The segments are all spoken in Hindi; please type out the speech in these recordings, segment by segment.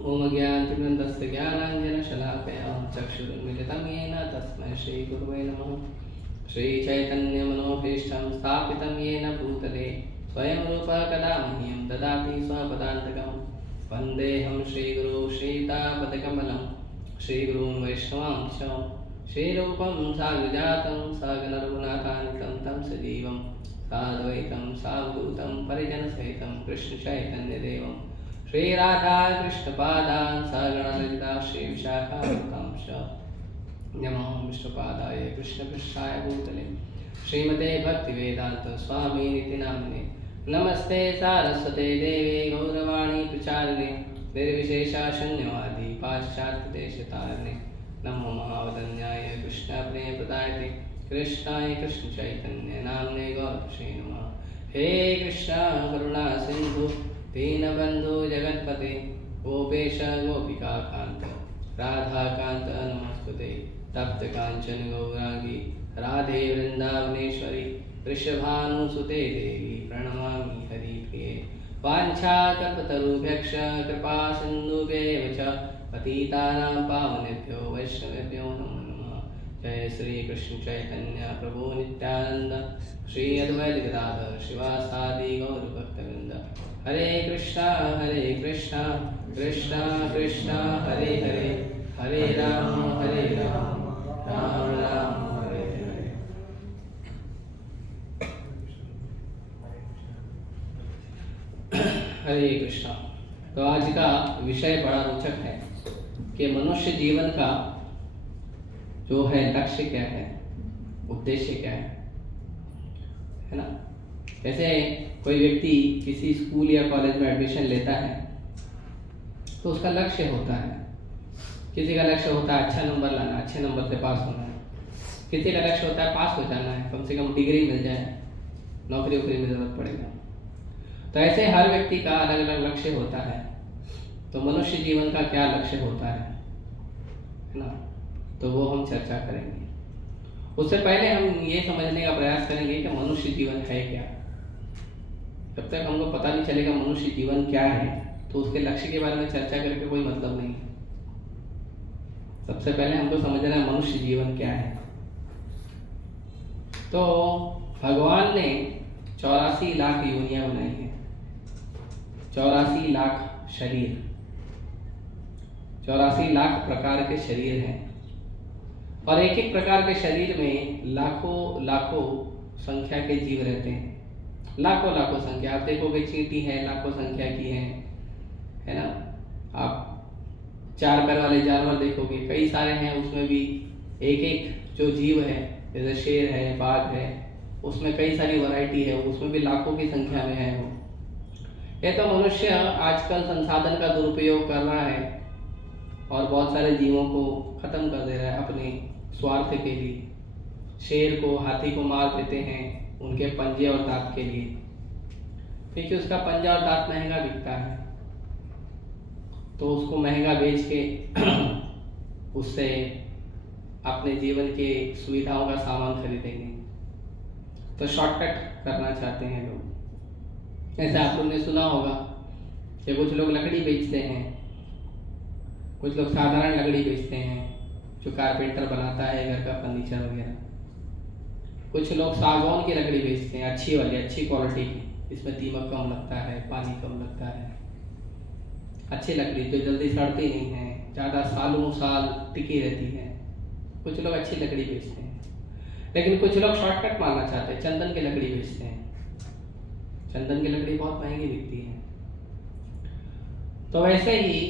ओम ज्ञानतिमिरन्दस्य ज्ञानाञ्जनशलाकया चक्षुरुन्मिलितं येन तस्मै श्रीगुरुवे नमः। श्रीचैतन्यमनोभीष्टं स्थापितं येन भूतले स्वयं रूपः कदा मह्यं ददाति स्वपदान्तिकं। वन्देऽहं श्रीगुरुं श्रीतापतिकमलं श्रीगुरून् वैष्णवांश्च श्रीरूपं साग्रजातं सगणरघुनाथान्वितं तं सजीवं साद्वैतं सावधूतं परिजनसहितं कृष्णचैतन्यदेवं श्री राधा कृष्ण पादान सगणललिता श्री विशाखांश नमो विष्णुपादाय कृष्ण पृष्ठाय भूतले श्रीमते भक्ति वेदांत स्वामी निति नामिने नमस्ते सारस्वते देवे गौरवाणी प्रचारिणे निर्विशेषा शून्यवादी पाश्चात्य देशतारिणे नमो महावदन्याय कृष्ण प्रेम प्रदायते कृष्णाय कृष्ण चैतन्य नामने गौरक्षे नमः। हे कृष्ण करुणा सिंधु दीनबंधु जगत्पते गोपेश गोपिका कांत राधा कांत नमस्ते तप्त कांचन गौरांगी राधे वृंदावनेश्वरी वृषभानुसुते देवी प्रणमामि हरिप्रिये वाञ्छाकल्पतरुभ्यश्च कृपा सिन्धुभ्येव च पतितानां पावनेभ्यो वैष्णवेभ्यो नमो नमः। जय श्री कृष्ण चैतन्य प्रभु नित्यानंद श्री अद्वैत गदाधर शिवासादि गौर भक्तवृंद। हरे कृष्णा कृष्णा कृष्णा हरे हरे हरे राम राम राम हरे हरे। हरे कृष्णा। तो आज का विषय बड़ा रोचक है कि मनुष्य जीवन का जो है लक्ष्य क्या है, उद्देश्य क्या है ना। जैसे कोई व्यक्ति किसी स्कूल या कॉलेज में एडमिशन लेता है तो उसका लक्ष्य होता है, किसी का लक्ष्य होता है अच्छा नंबर लाना, अच्छे नंबर से पास होना है, किसी का लक्ष्य होता है पास हो जाना है, कम से कम डिग्री मिल जाए, नौकरी वोकरी में जरूरत पड़ेगा। तो ऐसे हर व्यक्ति का अलग अलग लक्ष्य होता है। तो मनुष्य जीवन का क्या लक्ष्य होता है ना, तो वो हम चर्चा करेंगे। उससे पहले हम ये समझने का प्रयास करेंगे कि मनुष्य जीवन है क्या। जब तक हमको पता नहीं चलेगा मनुष्य जीवन क्या है तो उसके लक्ष्य के बारे में चर्चा करके कोई मतलब नहीं है। सबसे पहले हमको समझना है मनुष्य जीवन क्या है। तो भगवान ने 84 लाख योनियां बनाई हैं, 84 लाख शरीर, 84 लाख प्रकार के शरीर हैं और एक एक प्रकार के शरीर में लाखों लाखों संख्या के जीव रहते हैं। लाखों लाखों संख्या, आप देखोगे चींटी है लाखों संख्या की है ना। आप 4 पैर वाले जानवर देखोगे कई सारे हैं, उसमें भी एक एक जो जीव है जैसे शेर है, बाघ है, उसमें कई सारी वैरायटी है, उसमें भी लाखों की संख्या में है वो। ये तो मनुष्य आजकल संसाधन का दुरुपयोग कर रहा है और बहुत सारे जीवों को खत्म कर दे रहा है अपने स्वार्थ के लिए। शेर को, हाथी को मार देते हैं उनके पंजे और दांत के लिए, क्योंकि उसका पंजा और दांत महंगा बिकता है, तो उसको महंगा बेच के उससे अपने जीवन के सुविधाओं का सामान खरीदेंगे। तो शॉर्टकट करना चाहते हैं लोग। ऐसे आप लोगों ने सुना होगा कि कुछ लोग लकड़ी बेचते हैं, कुछ लोग साधारण लकड़ी बेचते हैं जो कारपेंटर बनाता है घर का फर्नीचर वगैरह। कुछ लोग सागौन की लकड़ी बेचते हैं, अच्छी वाली, अच्छी क्वालिटी की, इसमें दीमक कम लगता है, पानी कम लगता है, अच्छी लकड़ी जो जल्दी सड़ती नहीं है, ज़्यादा सालों साल टिकी रहती है। कुछ लोग अच्छी लकड़ी बेचते हैं। लेकिन कुछ लोग शॉर्टकट मारना चाहते हैं, चंदन की लकड़ी बेचते हैं। चंदन की लकड़ी बहुत महंगी बिकती है। तो वैसे ही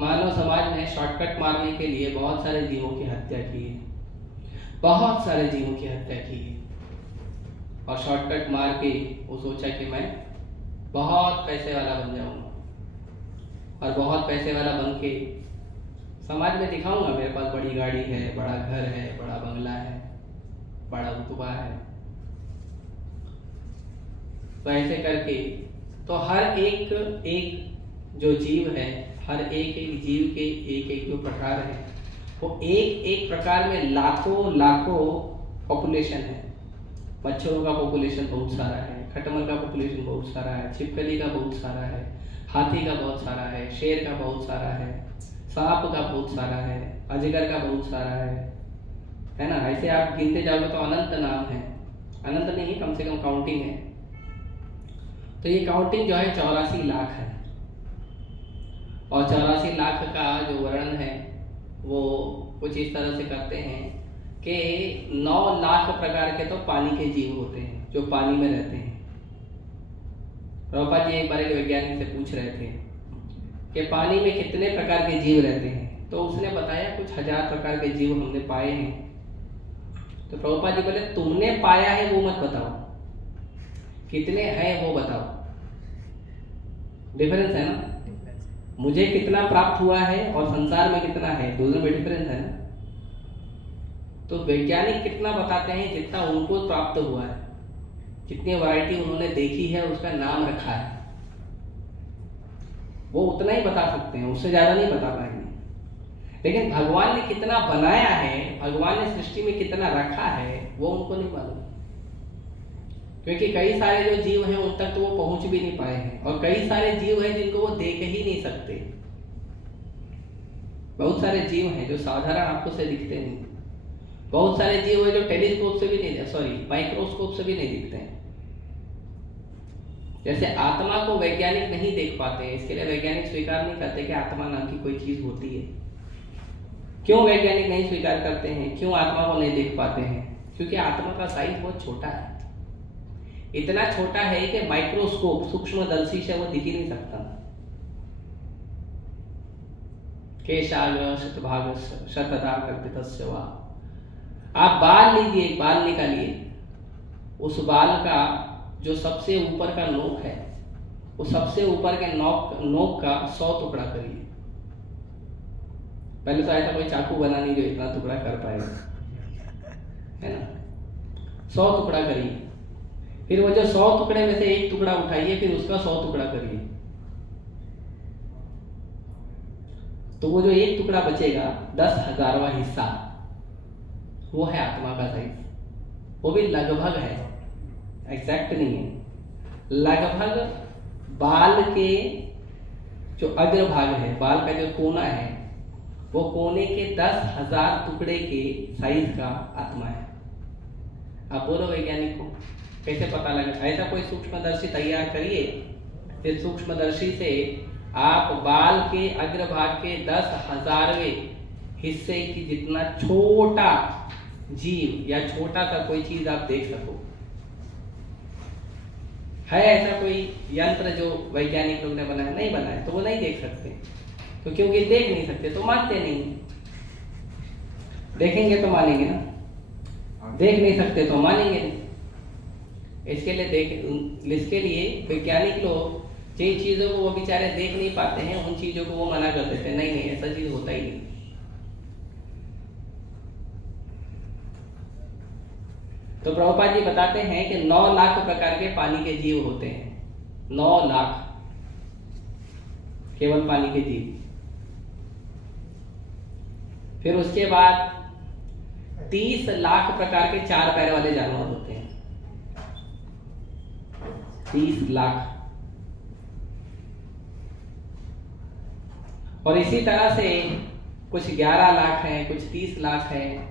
मानव समाज ने शॉर्टकट मारने के लिए बहुत सारे जीवों की हत्या की है, बहुत सारे जीवों की हत्या की है। और शॉर्टकट मार के वो सोचा कि मैं बहुत पैसे वाला बन जाऊंगा और बहुत पैसे वाला बन के समाज में दिखाऊंगा मेरे पास बड़ी गाड़ी है, बड़ा घर है, बड़ा बंगला है, बड़ा रुतबा है। तो ऐसे करके तो हर एक जो जीव है, हर एक जीव के एक जो प्रकार है, वो एक प्रकार में लाखों लाखों पॉपुलेशन है। मच्छरों का पॉपुलेशन बहुत सारा है, खटमल का पॉपुलेशन बहुत सारा है, छिपकली का बहुत सारा है, हाथी का बहुत सारा है, शेर का बहुत सारा है, सांप का बहुत सारा है, अजगर का बहुत सारा है ना। ऐसे आप गिनते जाओगे तो अनंत नाम है, अनंत नहीं है, कम से कम काउंटिंग है। तो ये काउंटिंग जो है 84 लाख है, और 84 लाख का जो वर्णन है वो कुछ इस तरह से करते हैं कि 9 लाख प्रकार के तो पानी के जीव होते हैं जो पानी में रहते हैं। प्रभुपाद जी एक बार एक वैज्ञानिक से पूछ रहे थे कि पानी में कितने प्रकार के जीव रहते हैं, तो उसने बताया कुछ 1000 प्रकार के जीव हमने पाए हैं। तो प्रभुपाद जी बोले तुमने पाया है वो मत बताओ, कितने हैं वो बताओ। डिफरेंस है ना, मुझे कितना प्राप्त हुआ है और संसार में कितना है, दोनों में डिफरेंस है ना। तो वैज्ञानिक कितना बताते हैं जितना उनको प्राप्त हुआ है, कितनी वैरायटी उन्होंने देखी है, उसका नाम रखा है, वो उतना ही बता सकते हैं, उससे ज्यादा नहीं बता पाएंगे। लेकिन भगवान ने कितना बनाया है, भगवान ने सृष्टि में कितना रखा है, वो उनको नहीं मालूम, क्योंकि कई सारे जो जीव हैं उन तक तो वो पहुंच भी नहीं पाए हैं, और कई सारे जीव हैं जिनको वो देख ही नहीं सकते। बहुत सारे जीव हैं जो साधारण आंखों से दिखते नहीं, बहुत सारे जीव हैं जो टेलीस्कोप से भी नहीं, माइक्रोस्कोप से भी नहीं दिखते हैं। जैसे आत्मा को वैज्ञानिक नहीं देख पाते हैं, इसके लिए वैज्ञानिक स्वीकार नहीं करते कि आत्मा नाम की कोई चीज होती है। क्यों वैज्ञानिक नहीं स्वीकार करते हैं, क्यों आत्मा को नहीं देख पाते हैं? क्योंकि आत्मा का साइज बहुत छोटा है, इतना छोटा है कि माइक्रोस्कोप सूक्ष्मदर्शी से वो दिख ही नहीं सकता। केशाग्र शतभाग शतधा कल्पितस्य वा, आप बाल लीजिए, बाल निकालिए, उस बाल का जो सबसे ऊपर का नोक है, उस सबसे ऊपर के नोक का 100 टुकड़ा करिए। पहले तो ऐसा कोई चाकू बना नहीं जो इतना टुकड़ा कर पाएगा, है ना। 100 टुकड़ा करिए, फिर वो जो 100 टुकड़े में से एक टुकड़ा उठाइए, फिर उसका 100 टुकड़ा करिए, तो वो जो एक टुकड़ा बचेगा 10,000वां हिस्सा, वो है आत्मा का साइज। वो भी लगभग है, एग्जैक्ट नहीं है, लगभग बाल के जो अग्रभाग है, बाल का जो कोना है, वो कोने के 10,000 टुकड़े के साइज का आत्मा है। आप बोलो वैज्ञानिक को कैसे पता लगे? ऐसा कोई सूक्ष्मदर्शी तैयार करिए, इस सूक्ष्मदर्शी से आप बाल के अग्रभाग के 10,000वें हिस्से की जितना छोटा जीव या छोटा सा कोई चीज आप देख सको। है ऐसा कोई यंत्र जो वैज्ञानिक लोग ने बनाया? नहीं बनाया, तो वो नहीं देख सकते। तो क्योंकि देख नहीं सकते तो मानते नहीं, देखेंगे तो मानेंगे ना, देख नहीं सकते तो मानेंगे नहीं। इसके लिए वैज्ञानिक लोग जिन चीजों को वो बेचारे देख नहीं पाते हैं, उन चीजों को वो मना कर देते हैं, नहीं नहीं ऐसा चीज होता ही नहीं। तो प्रभुपाद जी बताते हैं कि 9 लाख प्रकार के पानी के जीव होते हैं, 9 लाख केवल पानी के जीव। फिर उसके बाद 30 लाख प्रकार के 4 पैर वाले जानवर होते हैं, 30 लाख। और इसी तरह से कुछ 11 लाख हैं, कुछ 30 लाख हैं।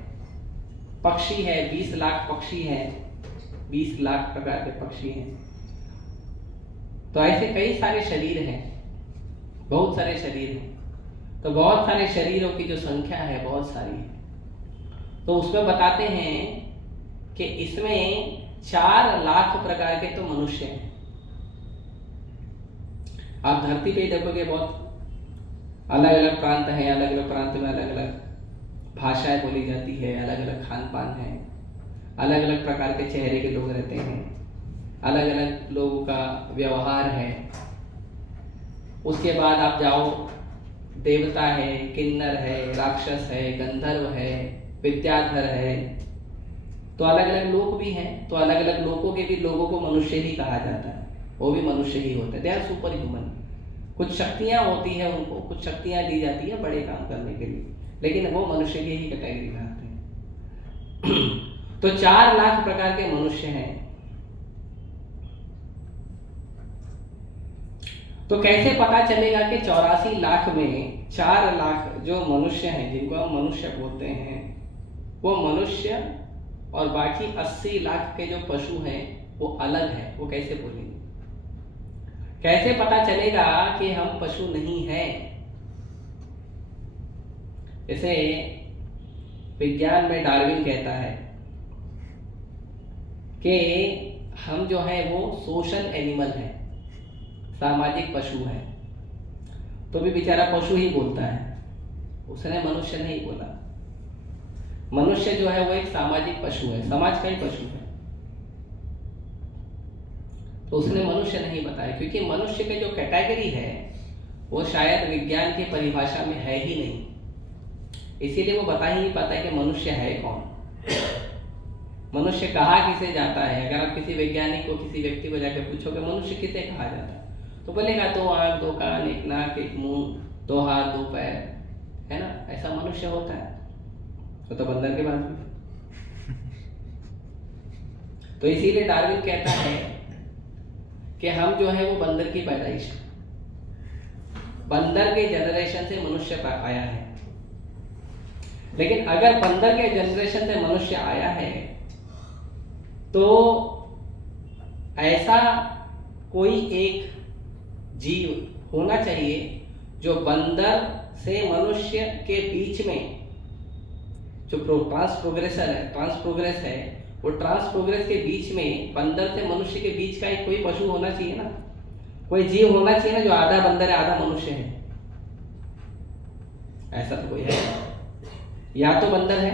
पक्षी है, 20 लाख पक्षी हैं, 20 लाख प्रकार के पक्षी हैं। तो ऐसे कई सारे शरीर हैं, बहुत सारे शरीर हैं। तो बहुत सारे शरीरों की जो संख्या है बहुत सारी है। तो उसमें बताते हैं कि इसमें 4 लाख प्रकार के तो मनुष्य हैं। आप धरती पे देखोगे बहुत अलग अलग प्रांत हैं, अलग अलग प्रांत में अलग अलग भाषाएं बोली जाती है, अलग अलग खान पान है, अलग अलग प्रकार के चेहरे के लोग रहते हैं, अलग अलग लोगों का व्यवहार है। उसके बाद आप जाओ, देवता है, किन्नर है, राक्षस है, गंधर्व है, विद्याधर है। तो अलग अलग लोक भी हैं, तो अलग अलग लोकों के भी लोगों को मनुष्य ही कहा जाता है, वो भी मनुष्य ही होते हैं। They are super human. कुछ शक्तियां होती है उनको, कुछ शक्तियां दी जाती है बड़े काम करने के लिए, लेकिन वो मनुष्य की ही कैटेगरी में आते हैं। तो 4 लाख प्रकार के मनुष्य हैं। तो कैसे पता चलेगा कि 84 लाख में 4 लाख जो मनुष्य हैं, जिनको हम मनुष्य बोलते हैं, वो मनुष्य और बाकी 80 लाख के जो पशु हैं वो अलग है? वो कैसे बोलेंगे? कैसे पता चलेगा कि हम पशु नहीं हैं? जैसे विज्ञान में डार्विन कहता है कि हम जो है वो सोशल एनिमल हैं, सामाजिक पशु है। तो भी बेचारा पशु ही बोलता है, उसने मनुष्य नहीं बोला। मनुष्य जो है वो एक सामाजिक पशु है, समाज का ही पशु है। तो उसने मनुष्य नहीं बताया, क्योंकि मनुष्य के जो कैटेगरी है वो शायद विज्ञान की परिभाषा में है ही नहीं, इसीलिए वो बता ही नहीं पाता कि मनुष्य है कौन, मनुष्य कहा किसे जाता है। अगर आप किसी वैज्ञानिक को, किसी व्यक्ति को जाकर पूछोगे मनुष्य किसे कहा जाता है, तो बोलेगा 2 आंख, 2 कान, 1 नाक, 1 मुंह, 2 हाथ, 2 पैर, है ना, ऐसा मनुष्य होता है। तो बंदर के पास भी। तो इसीलिए डार्विन कहता है कि हम जो है वो बंदर की पैदाइश, बंदर के जनरेशन से मनुष्य आया है। लेकिन अगर बंदर के जनरेशन से मनुष्य आया है तो ऐसा कोई एक जीव होना चाहिए जो बंदर से मनुष्य के बीच में जो ट्रांसप्रोग्रेस है, वो ट्रांसप्रोग्रेस के बीच में बंदर से मनुष्य के बीच का एक कोई पशु होना चाहिए ना, कोई जीव होना चाहिए ना जो आधा बंदर है आधा मनुष्य है। ऐसा तो कोई है, या तो बंदर है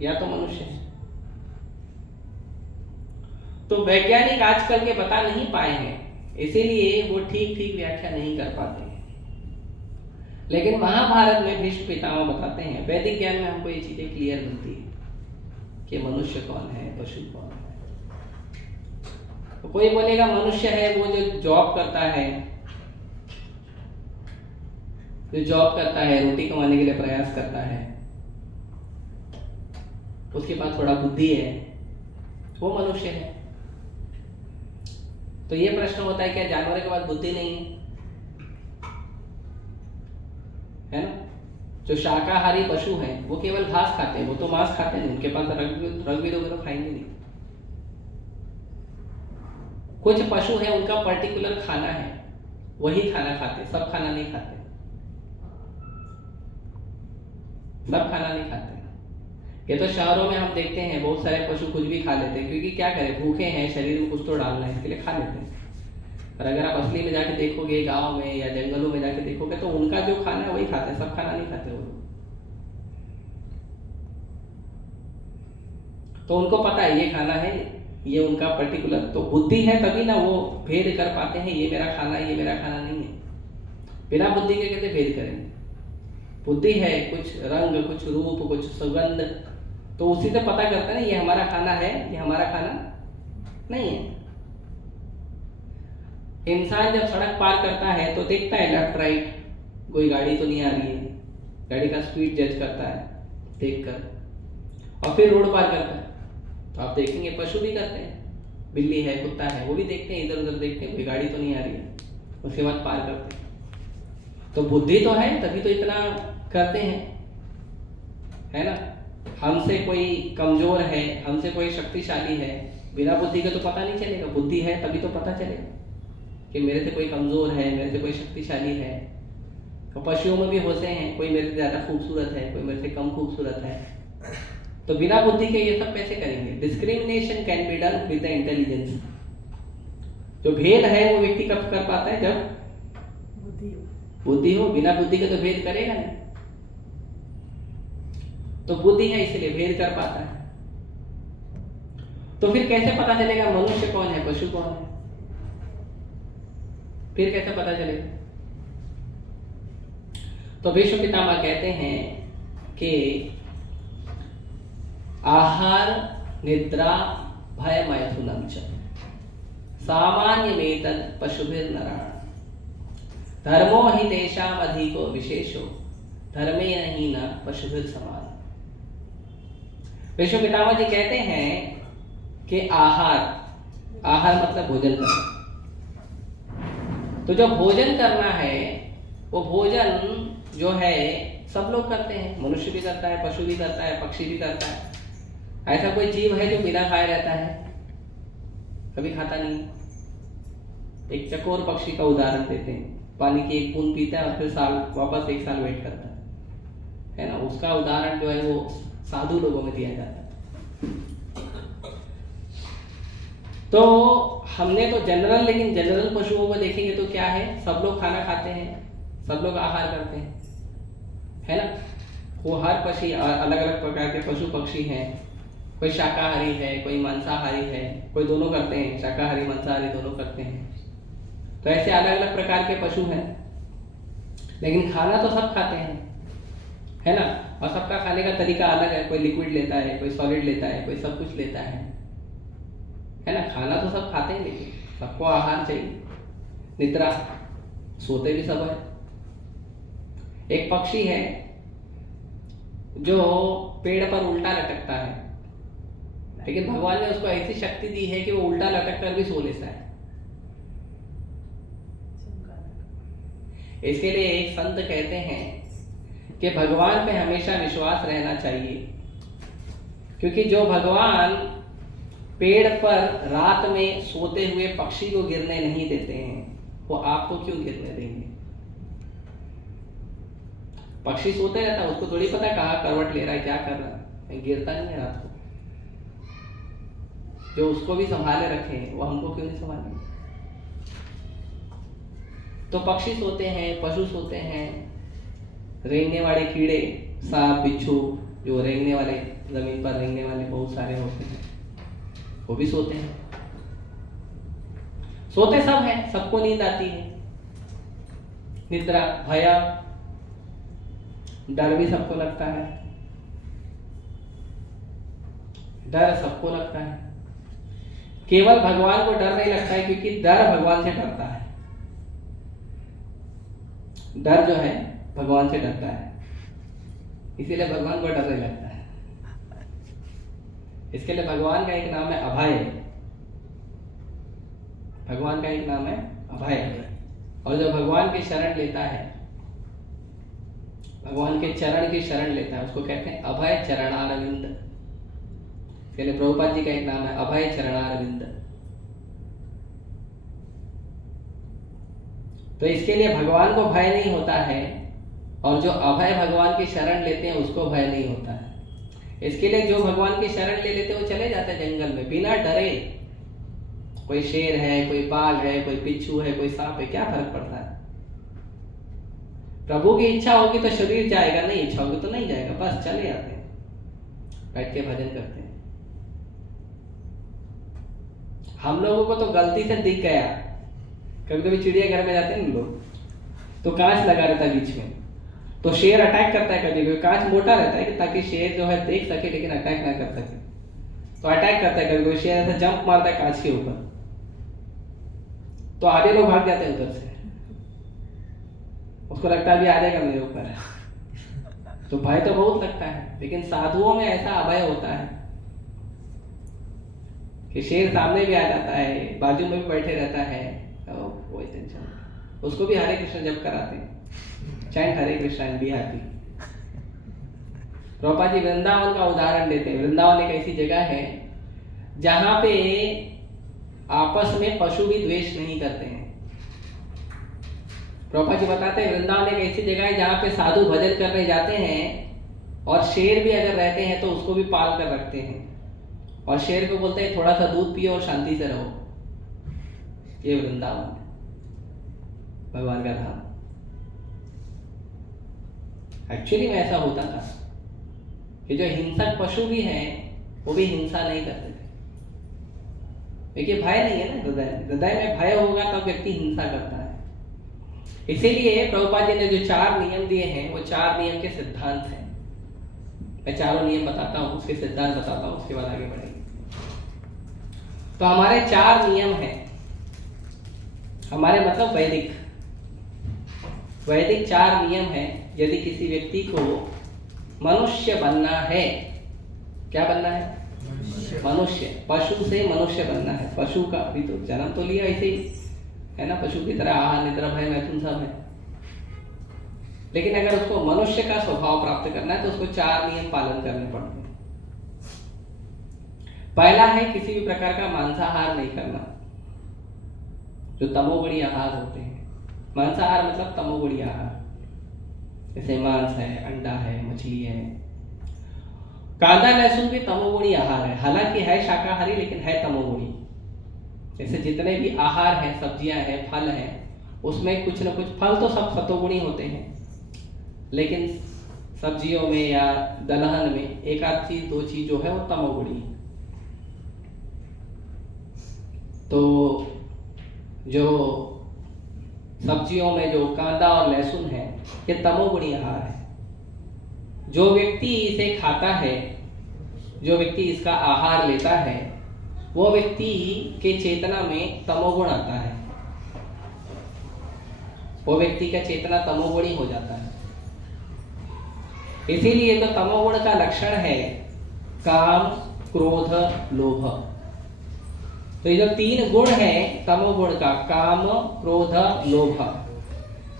या तो मनुष्य है। तो वैज्ञानिक आजकल के बता नहीं पाए हैं, इसीलिए वो ठीक व्याख्या नहीं कर पाते हैं। लेकिन महाभारत में भीष्म पितामह बताते हैं, वैदिक ज्ञान में हमको ये चीजें क्लियर मिलती है कि मनुष्य कौन है, पशु कौन है। तो कोई बोलेगा मनुष्य है वो जो जॉब करता है, रोटी कमाने के लिए प्रयास करता है, उसके पास थोड़ा बुद्धि है, वो मनुष्य है। तो ये प्रश्न होता है क्या जानवरों के पास बुद्धि नहीं है ना? जो शाकाहारी पशु हैं वो केवल घास खाते हैं, वो तो मांस खाते नहीं, उनके पास रग भी दोगे तो खाएंगे नहीं। कुछ पशु हैं उनका पर्टिकुलर खाना है, वही खाना खाते, सब खाना नहीं खाते, सब खाना नहीं खाते। ये तो शहरों में हम देखते हैं बहुत सारे पशु कुछ भी खा लेते हैं, क्योंकि क्या करें, भूखे हैं, शरीर में कुछ तो डालना है, इसके लिए खा लेते हैं। और अगर आप असली में जाके देखोगे, गांव में या जंगलों में जाके देखोगे, तो उनका जो खाना है वही खाते हैं, सब खाना नहीं खाते वो। तो उनको पता है ये खाना है, ये उनका पर्टिकुलर, तो बुद्धि है तभी ना वो भेद कर पाते हैं, ये मेरा खाना है, ये मेरा खाना नहीं है। बिना बुद्धि के कैसे भेद करेंगे? बुद्धि है, कुछ रंग, कुछ रूप, कुछ सुगंध, तो उसी से पता करता है ना ये हमारा खाना है, ये हमारा खाना नहीं है। इंसान जब सड़क पार करता है तो देखता है लेफ्ट राइट, कोई गाड़ी तो नहीं आ रही है, गाड़ी का स्पीड जज करता है देखकर, और फिर रोड पार करता है। तो आप देखेंगे पशु भी करते हैं, बिल्ली है, कुत्ता है, वो भी देखते हैं, इधर उधर देखते हैं, कोई गाड़ी तो नहीं आ रही है, उसके बाद पार करते हैं। तो बुद्धि तो है तभी तो इतना करते हैं, है ना। हमसे कोई कमजोर है, हमसे कोई शक्तिशाली है, बिना बुद्धि के तो पता नहीं चलेगा। बुद्धि है तभी तो पता चलेगा कि मेरे से कोई कमजोर है, मेरे से कोई शक्तिशाली है। तो पशुओं में भी होते हैं, कोई मेरे से ज्यादा खूबसूरत है, कोई मेरे से कम खूबसूरत है। तो बिना बुद्धि के ये सब कैसे करेंगे? Discrimination can be done with the intelligence. जो भेद है वो व्यक्ति कब कर पाता है? जब बुद्धि हो। बिना बुद्धि के तो भेद करेगा नहीं। तो बुद्धि है इसलिए भेद कर पाता है। तो फिर कैसे पता चलेगा मनुष्य कौन है, पशु कौन है? फिर कैसे पता चलेगा? तो भीष्म पितामह कहते हैं कि आहार निद्रा भय मैथुनम च सामान्यमेतद् पशुभिर्नराणाम् धर्मो हि तेषाम् अधिको विशेषो धर्मेण हि न पशुभिर समान। भीष्म पितामह जी कहते हैं कि आहार मतलब भोजन करना। तो जो भोजन करना है वो भोजन जो है सब लोग करते हैं, मनुष्य भी करता है, पशु भी करता है, पक्षी भी करता है। ऐसा कोई जीव है जो बिना खाए रहता है? कभी खाता नहीं। एक चकोर पक्षी का उदाहरण देते हैं, पानी की एक बूंद पीता है और फिर वापस 1 साल वेट करता है ना। उसका उदाहरण जो है वो साधु लोगों में दिया जाता है। तो हमने तो लेकिन जनरल पशुओं को देखेंगे तो क्या है, सब लोग खाना खाते हैं, सब लोग आहार करते हैं, है ना। वो हर पक्षी अलग अलग प्रकार के पशु पक्षी हैं, कोई शाकाहारी है, कोई मांसाहारी है, कोई दोनों करते हैं, शाकाहारी मांसाहारी दोनों करते हैं। तो ऐसे अलग अलग प्रकार के पशु हैं, लेकिन खाना तो सब खाते हैं, है ना। और सबका खाने का तरीका अलग है, कोई लिक्विड लेता है, कोई सॉलिड लेता है, कोई सब कुछ लेता है ना। खाना तो सब खाते हैं, लेकिन सबको आहार चाहिए, निद्रा, सोते भी सब है। एक पक्षी है जो पेड़ पर उल्टा लटकता है, लेकिन भगवान ने उसको ऐसी शक्ति दी है कि वो उल्टा लटक कर भी सो लेता है। इसके लिए एक संत कहते हैं कि भगवान पे हमेशा विश्वास रहना चाहिए, क्योंकि जो भगवान पेड़ पर रात में सोते हुए पक्षी को गिरने नहीं देते हैं, वो आपको क्यों गिरने देंगे? पक्षी सोते रहता है, उसको थोड़ी पता कहाँ करवट ले रहा है, क्या कर रहा है, गिरता नहीं है रात को। जो उसको भी संभाले रखे वो हमको क्यों नहीं संभालेंगे? तो पक्षी सोते हैं, पशु सोते हैं, रेंगने वाले कीड़े, सांप, बिच्छू, जो रेंगने वाले, जमीन पर रेंगने वाले बहुत सारे होते हैं, वो भी सोते हैं। सोते सब हैं, सबको नींद आती है, निद्रा, भय, डर भी सबको लगता है, डर सबको लगता है। केवल भगवान को डर नहीं लगता है, क्योंकि डर भगवान से डरता है। डर जो है भगवान से डरता है, इसीलिए भगवान को डर नहीं लगता है। इसके लिए भगवान का एक नाम है अभय। भगवान का एक नाम है अभय। और जो भगवान की शरण लेता है, भगवान के चरण की शरण लेता है, उसको कहते हैं अभय चरणारविंद। इसके लिए प्रभुपाद जी का एक नाम है अभय चरणारविंद। तो इसके लिए भगवान को भय नहीं होता है, और जो अभय भगवान की शरण लेते हैं उसको भय नहीं होता है। इसके लिए जो भगवान की शरण ले लेते हैं वो चले जाते हैं जंगल में बिना डरे। कोई शेर है, कोई बाघ है, कोई बिच्छू है, कोई सांप है, क्या फर्क पड़ता है? प्रभु की इच्छा होगी तो शरीर जाएगा, नहीं इच्छा होगी तो नहीं जाएगा, बस चले जाते हैं, बैठ के भजन करते हैं। हम लोगों को तो गलती से दिख गया, कभी कभी चिड़ियाघर में जाते हैं ना लोग, तो कांच लगा रहता है बीच में, तो शेर अटैक करता है। कभी कभी कांच मोटा रहता है कि ताकि शेर जो है देख सके लेकिन अटैक ना कर सके, तो अटैक करता है। कभी कभी शेर ऐसा जंप मारता है कांच के ऊपर, तो आधे लोग भाग जाते हैं उधर से, उसको लगता है अभी आ जाएगा मेरे ऊपर। तो भय तो बहुत लगता है, लेकिन साधुओं में ऐसा अभय होता है कि शेर सामने भी आ जाता है, बाजू में भी बैठे रहता है, कोई टेंशन, उसको भी हरे कृष्ण जप कराते हैं, chant Hare Krishna and be happy. Prabhupada ji Vrindavan का उदाहरण देते हैं। वृंदावन एक ऐसी जगह है जहां पे आपस में पशु भी द्वेष नहीं करते हैं। प्रभुपाद जी बताते हैं वृंदावन एक ऐसी जगह है जहां पे साधु भजन करने जाते हैं, और शेर भी अगर रहते हैं तो उसको भी पाल कर रखते हैं, और शेर को बोलते हैं थोड़ा सा दूध पियो और शांति से रहो। ये वृंदावन भगवान का धाम। एक्चुअली में ऐसा होता था कि जो हिंसक पशु भी हैं वो भी हिंसा नहीं करते थे। देखिए भय नहीं है ना हृदय में भय होगा तब व्यक्ति हिंसा करता है। इसीलिए प्रभुपाद जी ने जो 4 नियम दिए हैं वो 4 नियम के सिद्धांत हैं। मैं चारों नियम बताता हूँ, उसके सिद्धांत बताता हूँ, उसके बाद आगे बढ़ेंगे। तो हमारे 4 नियम हैं, हमारे मतलब वैदिक 4 नियम हैं। यदि किसी व्यक्ति को मनुष्य बनना है, क्या बनना है? मनुष्य। पशु से मनुष्य बनना है। पशु का अभी तो जन्म तो लिया ऐसे ही, है ना, पशु की तरह आहार निद्रा भय मैथुन सब है। लेकिन अगर उसको मनुष्य का स्वभाव प्राप्त करना है तो उसको 4 नियम पालन करने पड़ते हैं। पहला है किसी भी प्रकार का मांसाहार नहीं करना, जो तमोगुणी आहार होते हैं। मांसाहार मतलब तमोगुणी आहार, जैसे मांस है, अंडा है, मछली है। कांदा लहसुन भी तमोगुणी आहार है, हालांकि है शाकाहारी लेकिन है तमोगुणी। जैसे जितने भी आहार हैं, सब्जियां हैं, फल हैं, उसमें कुछ न कुछ, फल तो सब सतोगुणी होते हैं, लेकिन सब्जियों में या दलहन में एक आध चीज 2 चीज जो है वो तमोगुणी है। तो जो सब्जियों में जो कांदा और लहसुन है ये तमोगुणी आहार है। जो व्यक्ति इसे खाता है, जो व्यक्ति इसका आहार लेता है, वो व्यक्ति के चेतना में तमोगुण आता है, वो व्यक्ति का चेतना तमोगुणी हो जाता है। इसीलिए तो तमोगुण का लक्षण है काम, क्रोध, लोभ। तो ये जो 3 गुण है तमोगुण का, काम, क्रोध, लोभ,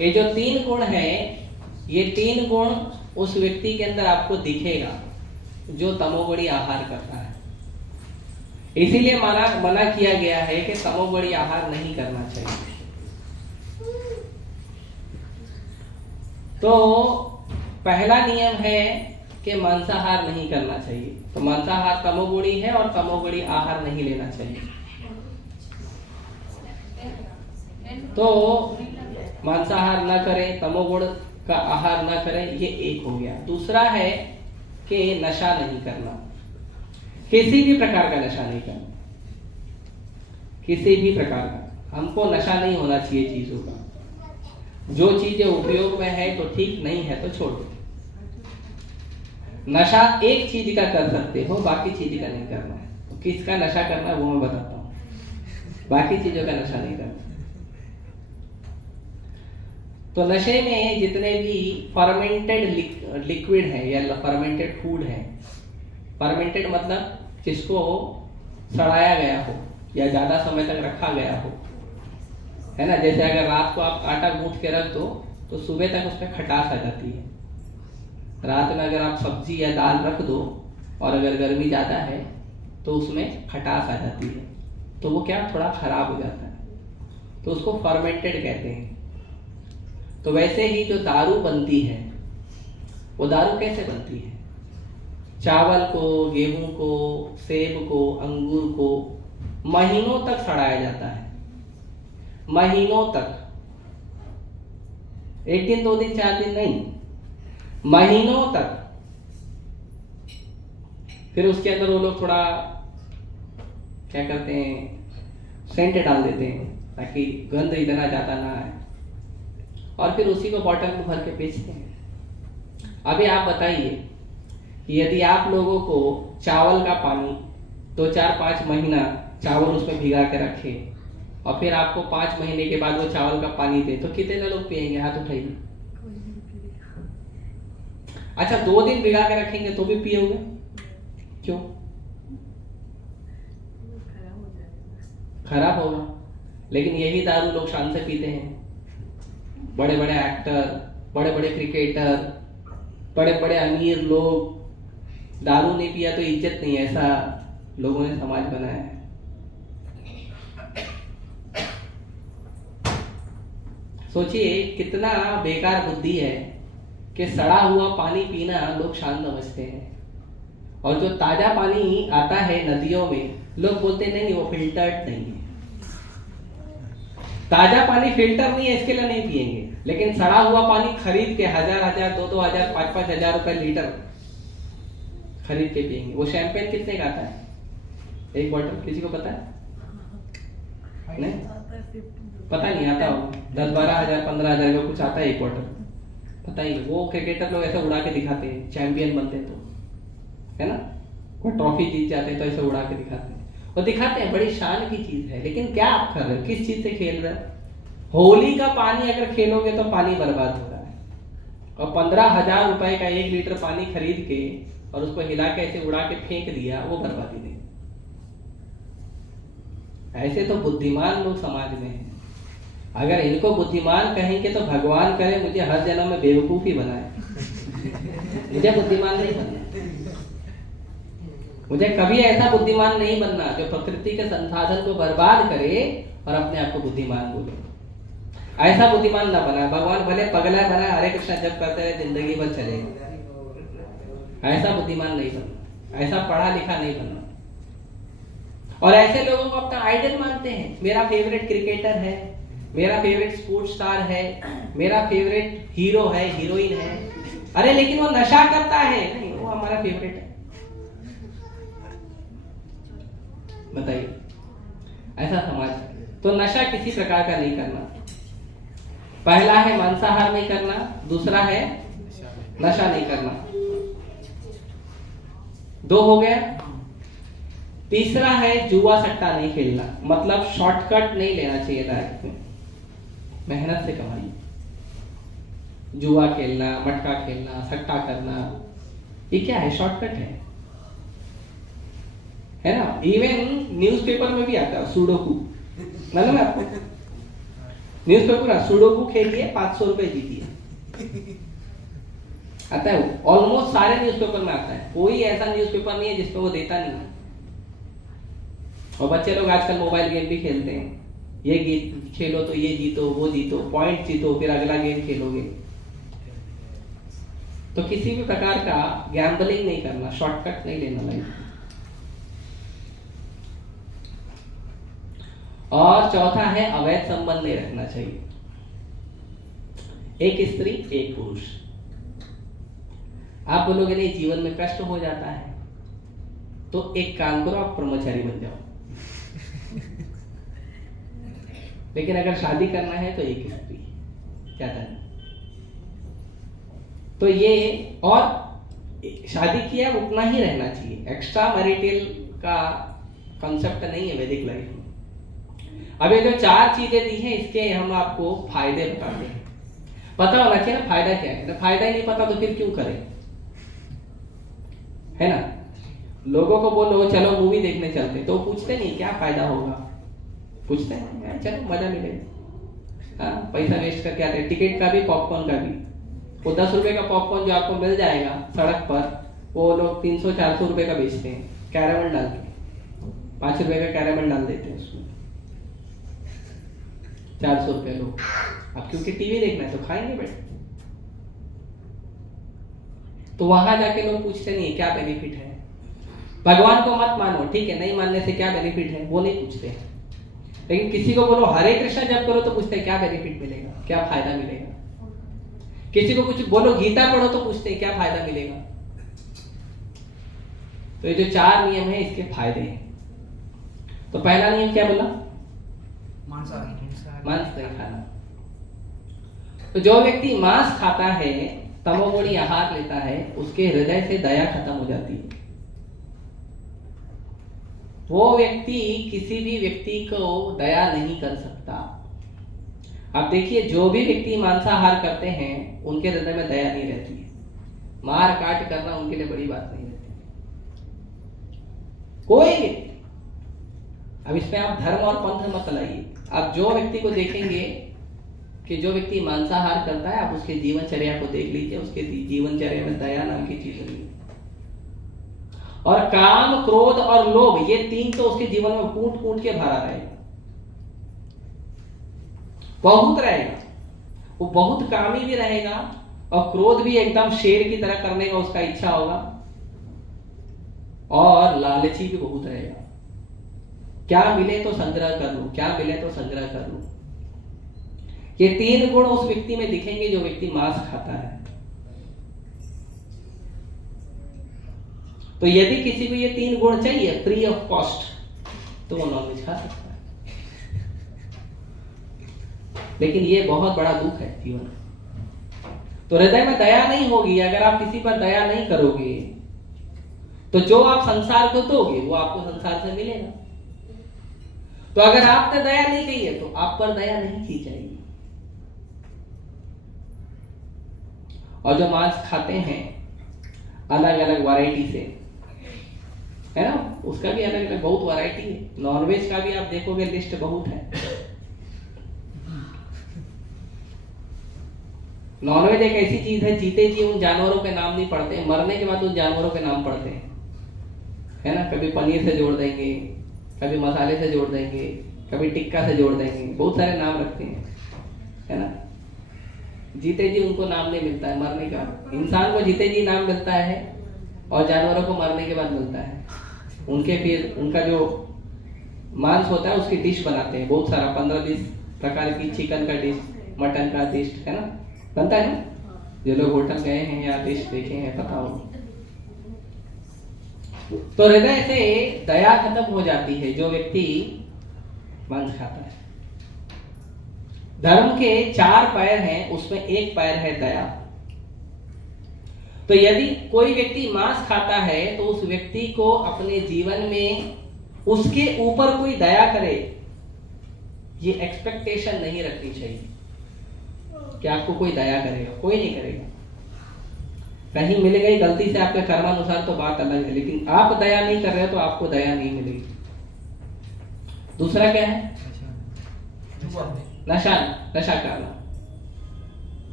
ये जो 3 गुण है, ये 3 गुण उस व्यक्ति के अंदर आपको दिखेगा जो तमोगुणी आहार करता है। इसीलिए मना किया गया है कि तमोगुणी आहार नहीं करना चाहिए। तो पहला नियम है कि मांसाहार नहीं करना चाहिए। तो मांसाहार तमोगुणी है और तमोगुणी आहार नहीं लेना चाहिए। तो मांसाहार न करें, तमोगुण का आहार न करें, ये एक हो गया। दूसरा है कि नशा नहीं करना, किसी भी प्रकार का नशा नहीं करना, किसी भी प्रकार का। हमको नशा नहीं होना चाहिए चीजों का। जो चीजें उपयोग में है तो ठीक, नहीं है तो छोड़ दो। नशा एक चीज का कर सकते हो, बाकी चीज का नहीं करना है। तो किसका नशा करना है वो मैं बताता हूँ, बाकी चीजों का नशा नहीं करना। तो नशे में जितने भी फर्मेंटेड लिक्विड है या फर्मेंटेड फूड है, फर्मेंटेड मतलब जिसको सड़ाया गया हो या ज्यादा समय तक रखा गया हो, है ना। जैसे अगर रात को आप आटा गूंथ के रख दो तो सुबह तक उसमें खटास आ जाती है। रात में अगर आप सब्जी या दाल रख दो और अगर गर्मी ज्यादा है तो उसमें खटास आ जाती है, तो वो क्या थोड़ा खराब हो जाता है, तो उसको फर्मेंटेड कहते हैं। तो वैसे ही जो दारू बनती है, वो दारू कैसे बनती है? चावल को, गेहूं को, सेब को, अंगूर को महीनों तक सड़ाया जाता है, महीनों तक। 1 दिन 2 दिन 4 दिन नहीं, महीनों तक। फिर उसके अंदर वो लोग थोड़ा क्या करते हैं, सेंट डाल देते हैं ताकि गंध इतना ज्यादा ना आए, और फिर उसी को बॉटल में भर के बेचते हैं। अभी आप बताइए कि यदि आप लोगों को चावल का पानी 2-4-5 महीना चावल उसमें भिगा के रखे और फिर आपको 5 महीने के बाद वो चावल का पानी दे, तो कितने लोग पिएंगे? हाथ उठाइए। अच्छा, 2 दिन भिगा के रखेंगे तो भी पियोगे? क्यों? खराब होगा। लेकिन यही दारू लोग शान से पीते हैं। बड़े बड़े एक्टर, बड़े बड़े क्रिकेटर, बड़े बड़े अमीर लोग, दारू नहीं पिया तो इज्जत नहीं, ऐसा लोगों ने समाज बनाया है। सोचिए कितना बेकार बुद्धि है कि सड़ा हुआ पानी पीना लोग शान समझते हैं, और जो ताजा पानी आता है नदियों में, लोग बोलते नहीं वो फिल्टर्ड नहीं है। ताजा पानी फिल्टर नहीं है इसके लिए नहीं पिएंगे, लेकिन सड़ा हुआ पानी खरीद के 1000, 2-2 5-5 हजार रुपए लीटर खरीद के पिएंगे। वो शैंपेन कितने का आता है एक बोतल? किसी को पता है? नहीं पता, नहीं आता होगा। 10-12 हजार 15 हजार का कुछ आता है एक बोतल, पता ही। वो क्रिकेटर लोग ऐसे उड़ा के दिखाते हैं, चैंपियन बनते हैं तो, है ना, कोई ट्रॉफी जीत जाते हैं तो ऐसे उड़ा के दिखाते हैं, और दिखाते हैं बड़ी शान की चीज है। लेकिन क्या आप कर रहे हो, किस चीज से खेल रहे हो? होली का पानी अगर खेलोगे तो पानी बर्बाद हो रहा है, और 15,000 रुपए का 1 लीटर पानी खरीद के और उसको हिला के ऐसे उड़ा के फेंक दिया, वो बर्बादी नहीं। ऐसे तो बुद्धिमान लोग समाज में हैं, अगर इनको बुद्धिमान कहेंगे तो भगवान करे मुझे हर जन्म में बेवकूफ ही बनाए। मुझे बुद्धिमान नहीं बनना, मुझे कभी ऐसा बुद्धिमान नहीं बनना जो प्रकृति के संसाधन को बर्बाद करे और अपने आप को बुद्धिमान बोले। ऐसा बुद्धिमान ना बना। भगवान भले पगला बना, हरे कृष्णा जप करते रहे, जिंदगी भर चलेगा। ऐसा बुद्धिमान नहीं बनना, ऐसा पढ़ा लिखा नहीं बनना। और ऐसे लोगों को अपना आइडल मानते हैं। मेरा फेवरेट क्रिकेटर है, मेरा फेवरेट स्पोर्ट्स स्टार है, मेरा फेवरेट हीरो है, हीरोइन है। अरे लेकिन वो नशा करता है, नहीं वो हमारा फेवरेट है। बताइए, ऐसा समाज है। तो नशा किसी प्रकार का नहीं करना। पहला है मांसाहार नहीं करना, दूसरा है नशा नहीं करना। 2 हो गया। तीसरा है जुआ सट्टा नहीं खेलना, मतलब शॉर्टकट नहीं लेना चाहिए लाइफ में, मेहनत से कमाई। जुआ खेलना, मटका खेलना, सट्टा करना, ये क्या है? शॉर्टकट है ना। इवन न्यूज़पेपर में भी आता है सुडोकू, मालूम है आपको? न्यूज़पेपर सुडोकू खेलिए 500 रुपए जीतिए, आता है वो। ऑलमोस्ट सारे न्यूज़पेपर में आता है, कोई ऐसा न्यूज़पेपर नहीं है जिसमें वो देता नहीं है। और बच्चे लोग आजकल मोबाइल गेम भी खेलते हैं, ये गेम खेलो तो ये जीतो, वो जीतो, पॉइंट जीतो, फिर अगला गेम खेलोगे। तो किसी भी प्रकार का गैम्बलिंग नहीं करना, शॉर्टकट नहीं लेना लाइफ। और चौथा है अवैध संबंध नहीं रखना चाहिए। एक स्त्री एक पुरुष। आप बोलोगे नहीं जीवन में कष्ट हो जाता है, तो एक काम करो, आप ब्रह्मचारी बन जाओ। लेकिन अगर शादी करना है तो एक स्त्री, क्या करना। तो ये, और शादी किया उतना ही रहना चाहिए। एक्स्ट्रा मैरिटल का कॉन्सेप्ट नहीं है वैदिक लाइफ में। अब ये जो 4 चीजें दी हैं, इसके हम आपको फायदे बताते हैं। पता होना चाहिए ना फायदा क्या है। तो फायदा ही नहीं पता तो फिर क्यों करें, है ना। लोगों को बोलो चलो मूवी देखने चलते, तो पूछते नहीं क्या फायदा होगा, पूछते हैं चलो मजा मिलेगा। पैसा वेस्ट करके आते हैं, टिकट का भी पॉपकॉर्न का भी। वो 10 रुपए का पॉपकॉर्न जो आपको मिल जाएगा सड़क पर, वो लोग 300-400 रुपए का बेचते हैं कैरामल डाल के। 5 रुपए का कैरामल डाल देते हैं उसमें, 400 रुपए लोग। अब क्योंकि टीवी देखना है तो खाएंगे बैठ। तो वहां जाके लोग पूछते नहीं क्या बेनिफिट है। भगवान को मत मानो, ठीक है, नहीं मानने से क्या बेनिफिट है वो नहीं पूछते। लेकिन किसी को बोलो हरे कृष्णा जप करो तो पूछते हैं क्या बेनिफिट मिलेगा, क्या फायदा मिलेगा। किसी को कुछ बोलो गीता पढ़ो तो पूछते हैं क्या फायदा मिलेगा। तो ये जो 4 नियम है इसके फायदे हैं। तो पहला नियम क्या बोला? मांस नहीं खाना। तो जो व्यक्ति मांस खाता है, तमोगुणी आहार लेता है, उसके हृदय से दया खत्म हो जाती है। वो व्यक्ति किसी भी व्यक्ति को दया नहीं कर सकता। आप देखिए जो भी व्यक्ति मांसाहार करते हैं उनके हृदय में दया नहीं रहती है। मार काट करना उनके लिए बड़ी बात नहीं रहती कोई व्यक्ति। अब इसमें आप धर्म और पंथ मत लाइए। आप जो व्यक्ति को देखेंगे कि जो व्यक्ति मांसाहार करता है, आप उसके जीवनचर्या को देख लीजिए, उसके जीवनचर्या में दया नाम की चीज नहीं। और काम, क्रोध और लोभ, ये 3 तो उसके जीवन में कूट कूट के भरा रहेगा, बहुत रहेगा। वो बहुत कामी भी रहेगा और क्रोध भी एकदम शेर की तरह करने का उसका इच्छा होगा, और लालची भी बहुत रहेगा। क्या मिले तो संग्रह कर लो, क्या मिले तो संग्रह कर लो। ये 3 गुण उस व्यक्ति में दिखेंगे जो व्यक्ति मांस खाता है। तो यदि किसी को ये 3 गुण चाहिए फ्री ऑफ कॉस्ट, तो वो नॉनवेज खा सकता है। लेकिन ये बहुत बड़ा दुख है जीवन में। तो हृदय में दया नहीं होगी, अगर आप किसी पर दया नहीं करोगे तो जो आप संसार को दोगे वो आपको संसार से मिलेगा। तो अगर आपने दया नहीं की है तो आप पर दया नहीं की जाएगी। और जो मांस खाते हैं अलग अलग वैरायटी से, है ना, उसका भी अलग अलग बहुत वैरायटी है। नॉनवेज का भी आप देखोगे लिस्ट बहुत है। नॉनवेज एक ऐसी चीज है, जीते जी उन जानवरों के नाम नहीं पढ़ते हैं, मरने के बाद उन जानवरों के नाम पढ़ते हैं, है ना। कभी पनीर से जोड़ देंगे, कभी मसाले से जोड़ देंगे, कभी टिक्का से जोड़ देंगे, बहुत सारे नाम रखते हैं, है ना। जीते जी उनको नाम नहीं मिलता है, मरने के बाद। इंसान को जीते जी नाम मिलता है और जानवरों को मरने के बाद मिलता है। उनके फिर उनका जो मांस होता है उसकी डिश बनाते हैं, बहुत सारा 15-20 प्रकार की, चिकन का डिश, मटन का डिश, है ना, बनता है ना। जो लोग होटल गए हैं या डिश देखे हैं पता हो। तो हृदय से दया खत्म हो जाती है जो व्यक्ति मांस खाता है। धर्म के 4 पैर हैं, उसमें एक पैर है दया। तो यदि कोई व्यक्ति मांस खाता है तो उस व्यक्ति को अपने जीवन में उसके ऊपर कोई दया करे, ये एक्सपेक्टेशन नहीं रखनी चाहिए कि आपको कोई दया करेगा, कोई नहीं करेगा। कहीं मिल गई गलती से आपके कर्मानुसार तो बात अलग है, लेकिन आप दया नहीं कर रहे हो तो आपको दया नहीं मिलेगी। दूसरा क्या है? नशा करना।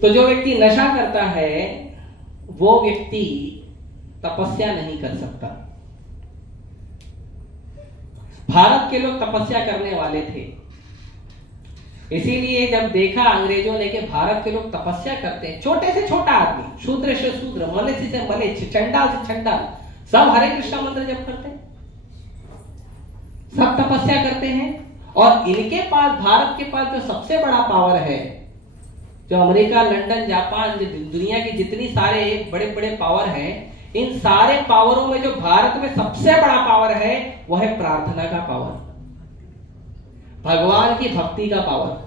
तो जो व्यक्ति नशा करता है वो व्यक्ति तपस्या नहीं कर सकता। भारत के लोग तपस्या करने वाले थे, इसीलिए जब देखा अंग्रेजों ने कि भारत के लोग तपस्या करते हैं, छोटे से छोटा आदमी, शूद्र से शूद्र, मनुष्य से मनुष्य, चंडाल से चंडाल, सब हरे कृष्णा मंत्र जप करते हैं, सब तपस्या करते हैं। और इनके पास, भारत के पास जो सबसे बड़ा पावर है, जो अमेरिका, लंदन, जापान, दुनिया की जितनी सारे बड़े बड़े पावर हैं, इन सारे पावरों में जो भारत में सबसे बड़ा पावर है वह है प्रार्थना का पावर, भगवान की भक्ति का पावर।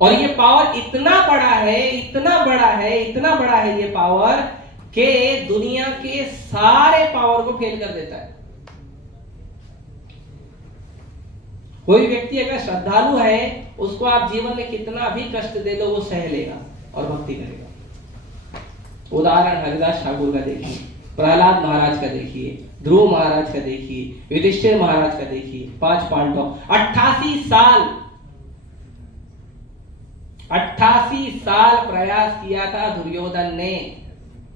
और ये पावर इतना बड़ा है, इतना बड़ा है, इतना बड़ा है ये पावर कि दुनिया के सारे पावर को फेल कर देता है। कोई व्यक्ति अगर श्रद्धालु है, उसको आप जीवन में कितना भी कष्ट दे दो वो सह लेगा और भक्ति करेगा। उदाहरण हरिदास ठाकुर का देखिए, प्रहलाद महाराज का देखिए, ध्रुव महाराज का देखिए, युधिष्ठिर महाराज का देखिए, 5 पांडव, 88 साल प्रयास किया था दुर्योधन ने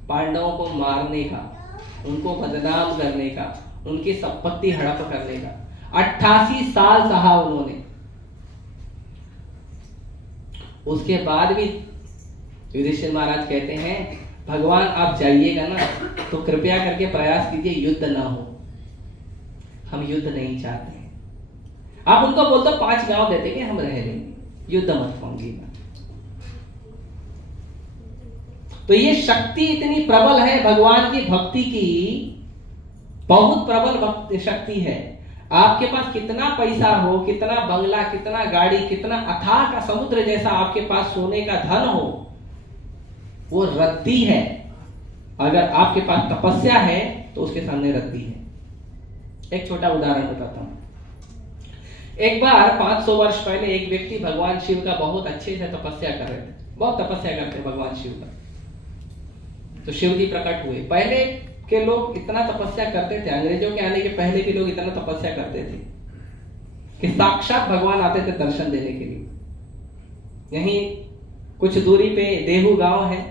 पांडवों को मारने का, उनको बदनाम करने का, उनकी संपत्ति हड़प करने का। 88 साल सहा उन्होंने। उसके बाद भी युधिष्ठिर महाराज कहते हैं, भगवान आप जाइएगा ना तो कृपया करके प्रयास कीजिए युद्ध ना हो, हम युद्ध नहीं चाहते हैं। आप उनको बोलते 5 गांव दे देंगे, हम रह लेंगे, युद्ध मत होंगेगा। तो ये शक्ति इतनी प्रबल है भगवान की भक्ति की, बहुत प्रबल शक्ति है। आपके पास कितना पैसा हो, कितना बंगला, कितना गाड़ी, कितना अथाह का समुद्र जैसा आपके पास सोने का धन हो, वो रद्दी है। अगर आपके पास तपस्या है तो उसके सामने रद्दी है। एक छोटा उदाहरण बताता हूं। एक बार 500 वर्ष पहले एक व्यक्ति भगवान शिव का बहुत अच्छे से तपस्या कर रहे थे, बहुत तपस्या करते भगवान शिव का। तो शिव जी प्रकट हुए। पहले के लोग इतना तपस्या करते थे, अंग्रेजों के आने के पहले के लोग इतना तपस्या करते थे कि साक्षात भगवान आते थे दर्शन देने के लिए। यहीं कुछ दूरी पे देहू गांव है,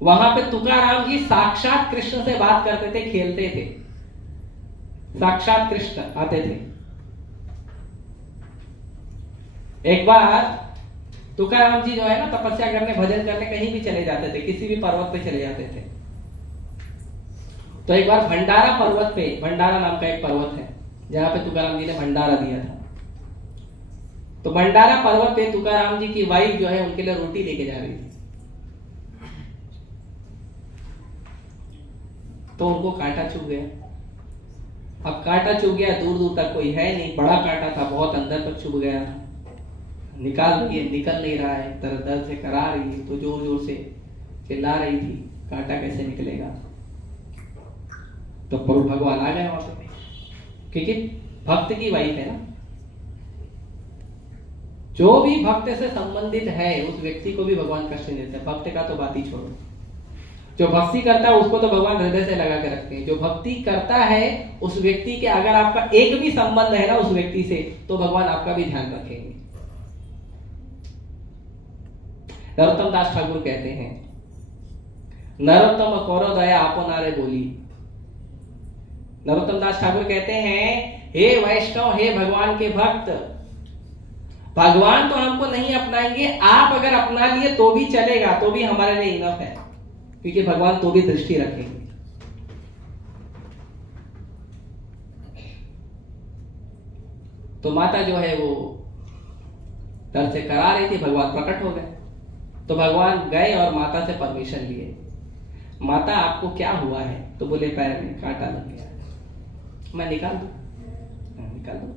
वहां पे तुकाराम जी साक्षात कृष्ण से बात करते थे, खेलते थे, साक्षात कृष्ण आते थे। एक बार तुकाराम जी जो है ना तपस्या करने, भजन करने कहीं भी चले जाते थे, किसी भी पर्वत पे चले जाते थे। तो एक बार भंडारा पर्वत पे, भंडारा नाम का एक पर्वत है जहां पे तुकाराम जी ने भंडारा दिया था। तो भंडारा पर्वत पे तुकाराम जी की वाइफ जो है उनके लिए रोटी लेके जा रही थी, तो उनको कांटा चुभ गया। अब कांटा चुभ गया, दूर दूर तक कोई है नहीं, बड़ा कांटा था, बहुत अंदर तक चुभ गया, निकाल निकल नहीं रहा है, दर्द से करा रही है, तो जोर जोर से चिल्ला रही थी, कांटा कैसे निकलेगा। तो प्रभु भगवान आ गए वहां पे, क्योंकि भक्त की वाइफ है ना। जो भी भक्त से संबंधित है उस व्यक्ति को भी भगवान कष्ट नहीं देते। भक्त का तो बात ही छोड़ो, जो भक्ति करता है उसको तो भगवान हृदय से लगा के रखते हैं। जो भक्ति करता है उस व्यक्ति के अगर आपका एक भी संबंध है ना उस व्यक्ति से, तो भगवान आपका भी ध्यान रखेंगे। नरोत्तम दास ठाकुर कहते हैं, नरोत्तम करो दया आपनारे बोली। नरोत्तम दास ठाकुर कहते हैं, हे वैष्णव, हे भगवान के भक्त, भगवान तो हमको नहीं अपनाएंगे, आप अगर अपना लिए तो भी चलेगा, तो भी हमारे लिए इनफ है, क्योंकि भगवान तो भी दृष्टि रखेंगे। तो माता जो है वो डर से करा रही थी, भगवान प्रकट हो गए। तो भगवान गए और माता से परमिशन लिए, माता आपको क्या हुआ है? तो बोले पैर में कांटा लग गया। मैं निकाल दूं? निकाल दूं।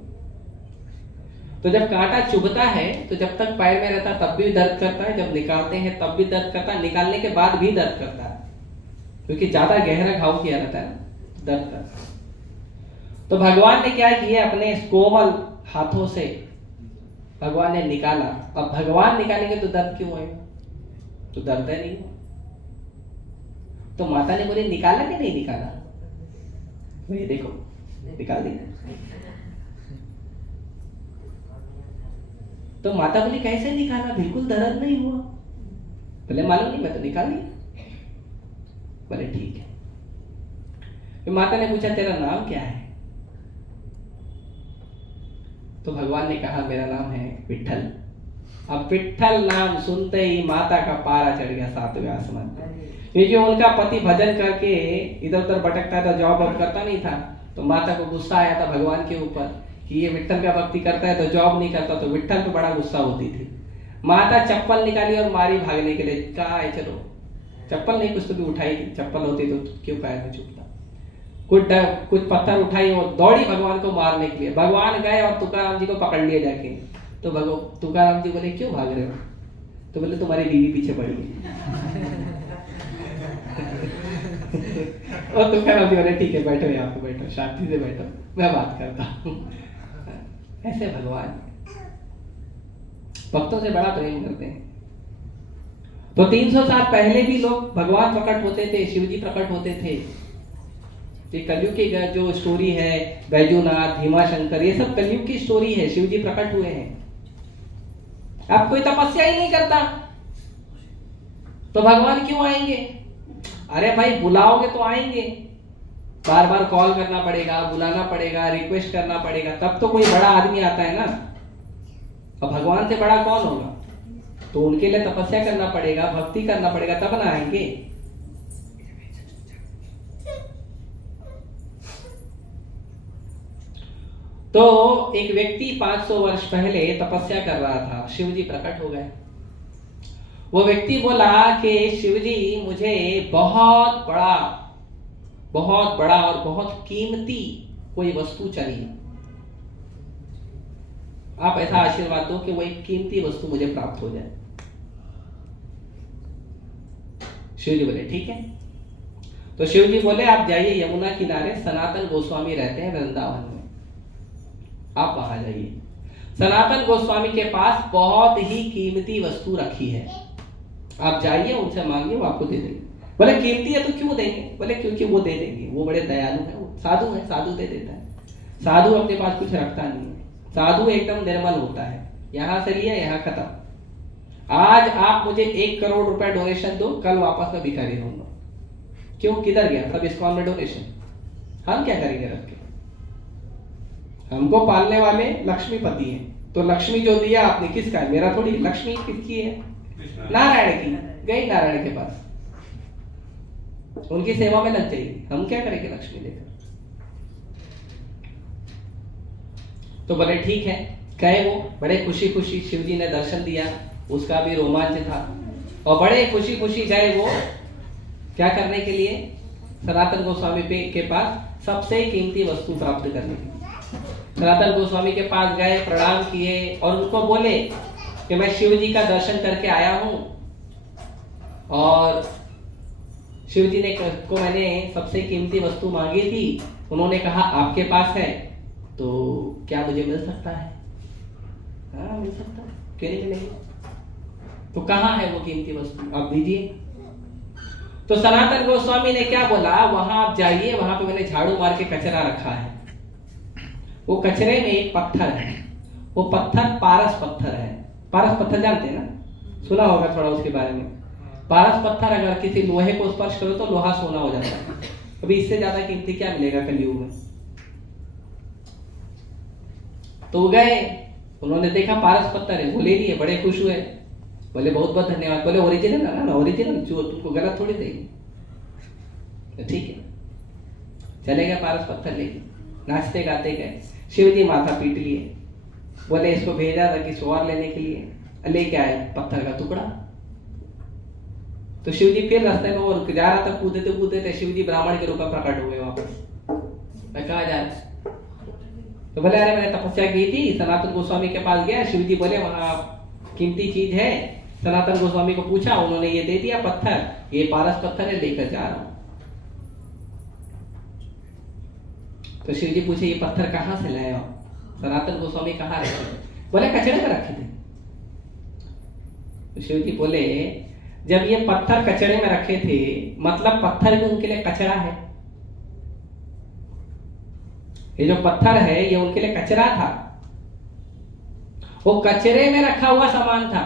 तो जब कांटा चुभता है तो जब तक पैर में रहता तब भी दर्द करता है, जब निकालते हैं तब भी दर्द करता है, निकालने के बाद भी दर्द करता है, क्योंकि ज्यादा गहरा घाव किया रहता है, दर्द करता है। तो भगवान ने क्या किया, अपने कोमल हाथों से भगवान ने निकाला। अब भगवान निकालेंगे तो दर्द क्यों होगा? तो दर्द है नहीं। तो माता ने बोली निकाला कि नहीं निकाला? ये देखो निकाल दिया। तो माता बोली कैसे निकाला, बिल्कुल दर्द नहीं हुआ? बोले मालूम नहीं, मैं तो निकाल लिया। बोले ठीक है। फिर माता ने पूछा तेरा नाम क्या है? तो भगवान ने कहा मेरा नाम है विट्ठल। अब विट्ठल नाम सुनते ही माता का पारा चढ़ गया 7वें आसमान, क्योंकि उनका पति भजन करके इधर उधर भटकता था, जॉब वॉब करता नहीं था। तो माता को गुस्सा आया था भगवान के ऊपर कि ये विट्ठल का भक्ति करता है तो जॉब नहीं करता, तो विट्ठल पे बड़ा गुस्सा होती थी। माता चप्पल निकाली और मारी भागने के लिए, कहा है चलो, चप्पल नहीं कुछ तो भी उठाई, चप्पल होती तो क्यों पैर में चुभता। कुछ पत्थर उठाई और दौड़ी भगवान को मारने के लिए। भगवान गए और तुकाराम जी को पकड़ लिया जाके। तो तुकाराम जी बोले क्यों भाग रहे हो? तो बोले तुम्हारी बीवी पीछे पड़ी है। और तुकाराम जी बोले ठीक है बैठो, यहाँ पे बैठो, शांति से बैठो, मैं बात करता हूँ। ऐसे भगवान भक्तों से बड़ा प्रेम करते हैं। तो 300 साल पहले भी लोग भगवान प्रकट होते थे, शिव जी प्रकट होते थे। ये कलयुग की जो स्टोरी है, बैजूनाथ, भीमाशंकर, ये सब कलयुग की स्टोरी है। शिव जी प्रकट हुए हैं। अब कोई तपस्या ही नहीं करता तो भगवान क्यों आएंगे? अरे भाई बुलाओगे तो आएंगे, बार बार कॉल करना पड़ेगा, बुलाना पड़ेगा, रिक्वेस्ट करना पड़ेगा, तब तो कोई बड़ा आदमी आता है ना। अब भगवान से बड़ा कौन होगा? तो उनके लिए तपस्या करना पड़ेगा, भक्ति करना पड़ेगा, तब ना आएंगे। तो एक व्यक्ति 500 वर्ष पहले तपस्या कर रहा था, शिव जी प्रकट हो गए। वो व्यक्ति बोला कि शिव जी मुझे बहुत बड़ा और बहुत कीमती कोई वस्तु चाहिए, आप ऐसा आशीर्वाद दो कि वो एक कीमती वस्तु मुझे प्राप्त हो जाए। शिव जी बोले ठीक है। तो शिव जी बोले आप जाइए यमुना किनारे, सनातन गोस्वामी रहते हैं वृंदावन में, आप वहां जाइए। सनातन गोस्वामी के पास बहुत ही कीमती वस्तु रखी है, आप जाइए उनसे मांगिए, वो आपको दे देंगे। बोले कीमती है तो क्यों देंगे? बोले क्योंकि वो दे देंगे, वो बड़े दयालु है, वो साधु है, साधु दे देता है। साधु अपने पास कुछ रखता नहीं है, साधु एकदम निर्मल होता है। यहां से लिया यहां खत्म। आज आप मुझे 1 करोड़ रुपए डोनेशन दो, कल वापस मैं भिखारी रहूंगा। क्यों, किधर गया सब इस्कॉन में डोनेशन? हम क्या करेंगे रख के? हमको पालने वाले लक्ष्मीपति हैं, तो लक्ष्मी जो दिया आपने किसका है? मेरा थोड़ी। लक्ष्मी किसकी है? नारायण की। गई नारायण के पास, उनकी सेवा में लग जाएगी, हम क्या करेंगे लक्ष्मी देकर? तो बोले ठीक है। गए वो, बड़े खुशी खुशी शिव जी ने दर्शन दिया, उसका भी रोमांच था, और बड़े खुशी खुशी गए वो क्या करने के लिए? सनातन गोस्वामी के पास सबसे कीमती वस्तु प्राप्त करने के लिए। सनातन गोस्वामी के पास गए, प्रणाम किए और उनको बोले कि मैं शिव जी का दर्शन करके आया हूं, और शिव जी ने को मैंने सबसे कीमती वस्तु मांगी थी, उन्होंने कहा आपके पास है, तो क्या मुझे मिल सकता है? हाँ मिल सकता है, क्यों नहीं मिलेगी? तो कहाँ है वो कीमती वस्तु, आप दीजिए। तो सनातन गोस्वामी ने क्या बोला, वहां आप जाइए, वहां पे मैंने झाड़ू मार के कचरा रखा है, वो कचरे में एक पत्थर है, वो पत्थर पारस पत्थर है। पारस पत्थर जानते हैं ना? सुना होगा थोड़ा उसके बारे में। पारस पत्थर अगर किसी लोहे को स्पर्श करो तो लोहा सोना हो जाता है। अभी इससे ज्यादा कीमती क्या मिलेगा कलयुग में। तो वो गए, उन्होंने देखा पारस पत्थर है, वो ले लिए, बड़े खुश हुए, बोले बहुत बहुत धन्यवाद। बोले ओरिजिनल है ना, ओरिजिनल, जो तुमको गलत थोड़ी देगी। तो ठीक है, चले गए पारस पत्थर लेके, नाचते गाते गए। शिव जी माथा पीट लिए, बोले इसको भेजा था किसी और लेने के लिए, लेके आए पत्थर का टुकड़ा। तो शिव जी फिर रास्ते में वो जा रहा था, कूदते कूदते शिव जी ब्राह्मण के रूप में प्रकट हुए वापस। मैं कहा जा रहा, तो बोले अरे मैंने तपस्या की थी, सनातन गोस्वामी के पास गया। शिव जी बोले वहां कीमती चीज है, सनातन गोस्वामी को पूछा, उन्होंने ये दे दिया पत्थर, ये पारस पत्थर है, लेकर जा रहा हूं। तो शिव जी पूछे ये पत्थर कहां से लाए हो? सनातन गोस्वामी कहाँ रखे? बोले कचड़े में रखे थे। तो शिव जी बोले जब ये पत्थर कचड़े में रखे थे, मतलब पत्थर भी उनके लिए कचरा है। ये जो पत्थर है ये उनके लिए कचरा था, वो कचरे में रखा हुआ सामान था।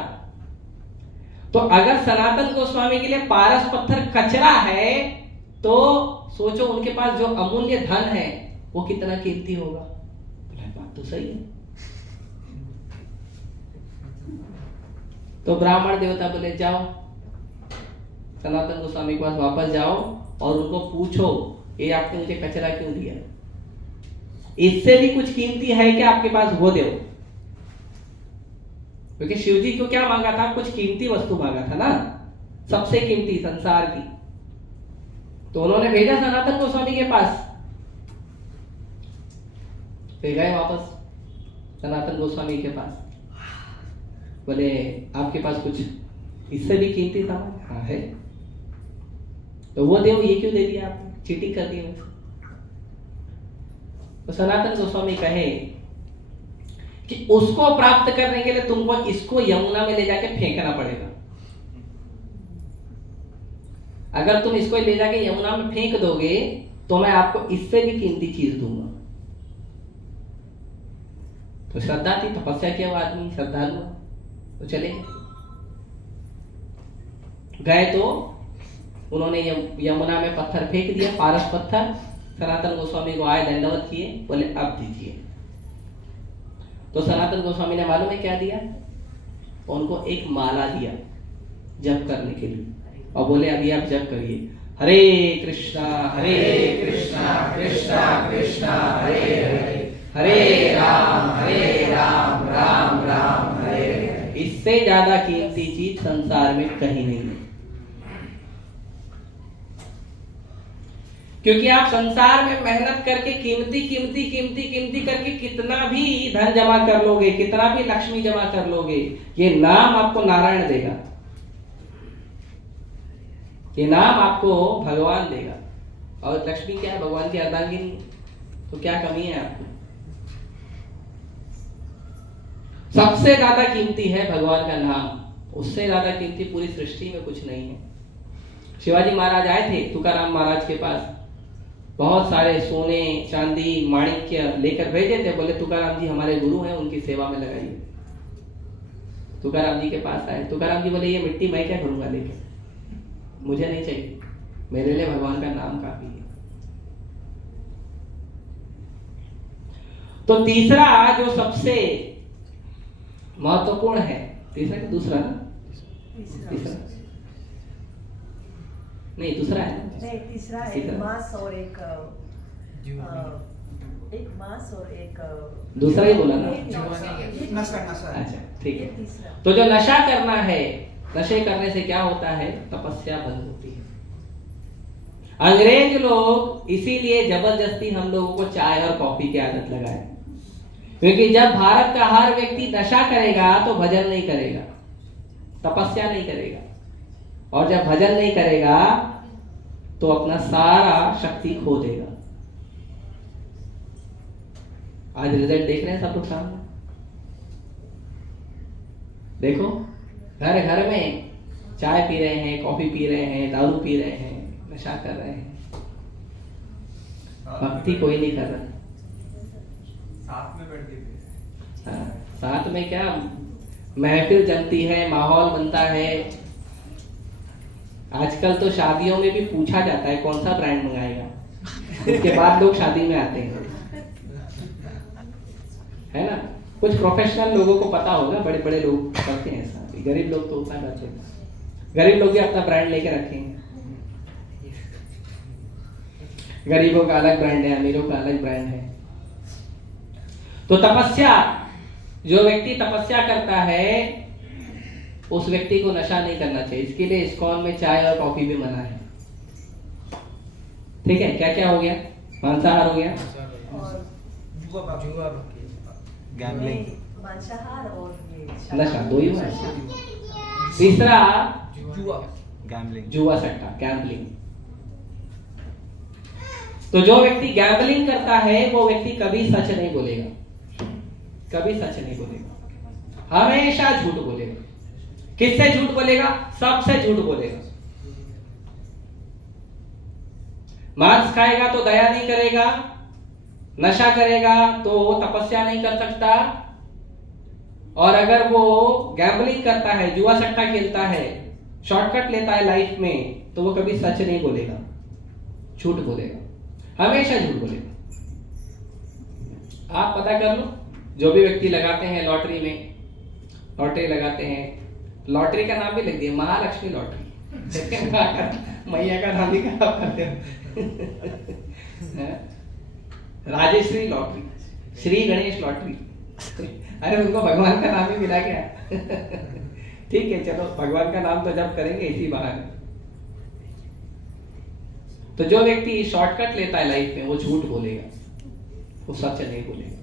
तो अगर सनातन गोस्वामी के लिए पारस पत्थर कचरा है, तो सोचो उनके पास जो अमूल्य धन है वो कितना कीमती होगा। बात तो सही है। तो ब्राह्मण देवता बोले जाओ सनातन गोस्वामी के पास वापस जाओ और उनको पूछो ये आपने मुझे कचरा क्यों दिया, इससे भी कुछ कीमती है क्या आपके पास, वो दो। क्योंकि शिव जी को क्या मांगा था, कुछ कीमती वस्तु मांगा था ना, सबसे कीमती संसार की। तो उन्होंने भेजा सनातन गोस्वामी के पास, फिर गए वापस सनातन गोस्वामी के पास, बोले आपके पास कुछ इससे भी कीमती सामान? हाँ है। तो वो दे, ये क्यों दे दिया आपने, चीटिंग कर दी मुझसे। तो सनातन गोस्वामी कहे कि उसको प्राप्त करने के लिए तुमको इसको यमुना में ले जाके फेंकना पड़ेगा। अगर तुम इसको ले जाके यमुना में फेंक दोगे तो मैं आपको इससे भी कीमती चीज दूंगा। तो श्रद्धा थी, तपस्या किया वो आदमी, श्रद्धालु, तो चले गए। तो उन्होंने यमुना में पत्थर फेंक दिया, पारस पत्थर। सनातन गोस्वामी को आए, दंडवत किए, बोले अब दीजिए। तो सनातन गोस्वामी ने मालूम है क्या दिया, उनको एक माला दिया जप करने के लिए, और बोले अभी आप जप करिए, हरे कृष्णा कृष्णा कृष्णा हरे हरे राम राम राम हरे हरे। इससे ज्यादा कीमती चीज संसार में कहीं नहीं है। क्योंकि आप संसार में मेहनत करके कीमती करके कितना भी धन जमा कर लोगे, कितना भी लक्ष्मी जमा कर लोगे, ये नाम आपको नारायण देगा, ये नाम आपको भगवान देगा। और लक्ष्मी क्या है, भगवान की अर्धांगिनी, तो क्या कमी है आपको। सबसे ज्यादा कीमती है भगवान का नाम, उससे ज्यादा कीमती पूरी सृष्टि में कुछ नहीं है। शिवाजी महाराज आए थे तुकाराम महाराज के पास, बहुत सारे सोने चांदी माणिक्य लेकर भेजे थे, बोले तुकाराम जी हमारे गुरु हैं, उनकी सेवा में लगाइए। तुकाराम जी के पास आए, तुकाराम जी बोले ये मिट्टी मैं क्या करूंगा लेके, मुझे नहीं चाहिए, मेरे लिए भगवान का नाम काफी है। तो तीसरा जो सबसे महत्वपूर्ण है, तीसरा कि दूसरा ना, तीसरा नहीं दूसरा है, नहीं तीसरा है, एक मांस और एक मांस और एक दूसरा ही बोला ना, नशा। अच्छा ठीक है। तो जो नशा करना है, नशे करने से क्या होता है, तपस्या बंद होती है। अंग्रेज लोग इसीलिए जबरदस्ती हम लोगों को चाय और कॉफी की आदत लगाए, क्योंकि जब भारत का हर व्यक्ति नशा करेगा तो भजन नहीं करेगा, तपस्या नहीं करेगा, और जब भजन नहीं करेगा तो अपना सारा शक्ति खो देगा। आज रिजल्ट देख रहे हैं सब लोग सामने, देखो घर घर में चाय पी रहे हैं, कॉफी पी रहे हैं, दारू पी रहे हैं, नशा कर रहे हैं, भक्ति कोई नहीं कर रहा। साथ में बैठ के, साथ में क्या, महफिल जमती है, माहौल बनता है। आजकल तो शादियों में भी पूछा जाता है कौन सा ब्रांड मंगाएगा, उसके बाद लोग शादी में आते हैं, है ना। कुछ प्रोफेशनल लोगों को पता होगा, बड़े बड़े लोग करते हैं ऐसा, गरीब लोग तो उतना करते हैं। गरीब लोग भी अपना ब्रांड लेके रखेंगे। गरीबों का अलग ब्रांड है, अमीरों का अलग ब्रांड है। तो तपस्या, जो व्यक्ति तपस्या करता है उस व्यक्ति को नशा नहीं करना चाहिए। इसके लिए इस्कॉन में चाय और कॉफी भी मना है। ठीक है, क्या क्या हो गया? मांसाहार हो गया, और गैम्बलिंग, मांसाहार और ये नशा, दो ही हुआ। तीसरा गैम्बलिंग, जुआ सट्टा, गैम्बलिंग। तो जो व्यक्ति गैम्बलिंग करता है वो व्यक्ति कभी सच नहीं बोलेगा, कभी सच नहीं बोलेगा, हमेशा झूठ बोलेगा। किससे झूठ बोलेगा? सबसे झूठ बोलेगा। मांस खाएगा तो दया नहीं करेगा, नशा करेगा तो तपस्या नहीं कर सकता, और अगर वो गैम्बलिंग करता है, जुआ सट्टा खेलता है, शॉर्टकट लेता है लाइफ में, तो वो कभी सच नहीं बोलेगा, झूठ बोलेगा, हमेशा झूठ बोलेगा। आप पता कर लो, जो भी व्यक्ति लगाते हैं लॉटरी में, लॉटरी लगाते हैं, लॉटरी का नाम भी लिख दिया, महालक्ष्मी लॉटरी, मैया का नाम भी खराब करते हो। राजेश्वरी लॉटरी, श्री गणेश लॉटरी, अरे उनको भगवान का नाम ही मिला क्या? ठीक है, चलो भगवान का नाम तो जब करेंगे इसी बहाने। तो जो व्यक्ति शॉर्टकट लेता है लाइफ में वो झूठ बोलेगा, वो सच नहीं बोलेगा।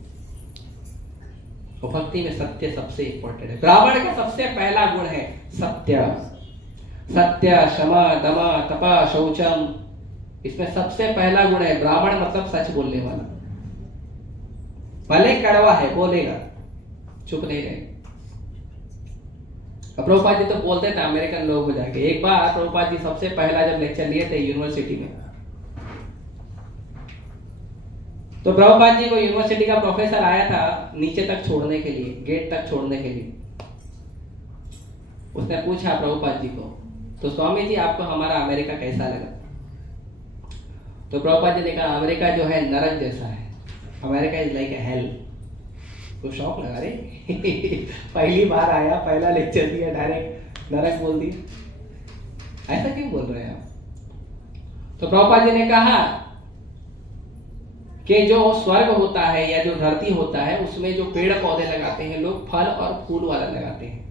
तो भक्ति में सत्य सबसे इंपॉर्टेंट है। ब्राह्मण का सबसे पहला गुण है सत्य। सत्य, क्षमा, दमा, तपा, शौचम, इसमें सबसे पहला गुण है ब्राह्मण मतलब सच बोलने वाला। भले कड़वा है, बोलेगा, चुप नहीं रहेगा। प्रभुपाद जी तो बोलते थे अमेरिकन लोग हो जाके। एक बार प्रभुपाद जी सबसे पहला जब लेक्चर लिए थे यूनिवर्सिटी में, तो प्रभुपाद जी को यूनिवर्सिटी का प्रोफेसर आया था नीचे तक छोड़ने के लिए, गेट तक छोड़ने के लिए। उसने पूछा प्रभुपाद जी को, तो स्वामी जी आपको हमारा अमेरिका कैसा लगा? तो प्रभुपाद जी ने कहा अमेरिका जो है नरक जैसा है, America is like a hello. तो शौक लगा, रे पहली बार आया, पहला लेक्चर दिया, डायरेक्ट नरक बोल दिया, ऐसा क्यों बोल रहे हैं आप? तो प्रभुपाद जी ने कहा कि जो स्वर्ग होता है या जो धरती होता है उसमें जो पेड़ पौधे लगाते हैं लोग, फल और फूल वाला लगाते हैं।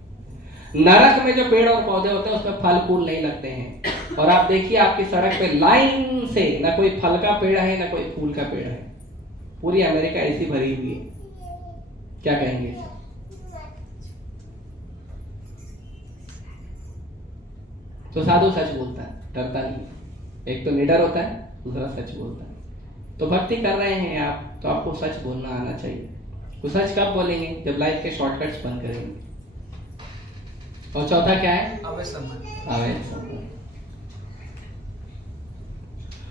नरक में जो पेड़ और पौधे होते हैं उसमें फल फूल नहीं लगते हैं। और आप देखिए आपकी सड़क पे लाइन से ना कोई फल का पेड़ है ना कोई फूल का पेड़ है। पूरी अमेरिका ऐसी भरी हुई है। क्या कहेंगे? तो साधु सच बोलता है, डरता नहीं। एक तो निडर होता है, दूसरा सच बोलता है। तो भक्ति कर रहे हैं आप, तो आपको सच बोलना आना चाहिए। तो सच कब बोलेंगे? जब लाइफ के शॉर्टकट्स बंद करेंगे। और चौथा क्या है? अवैध संबंध।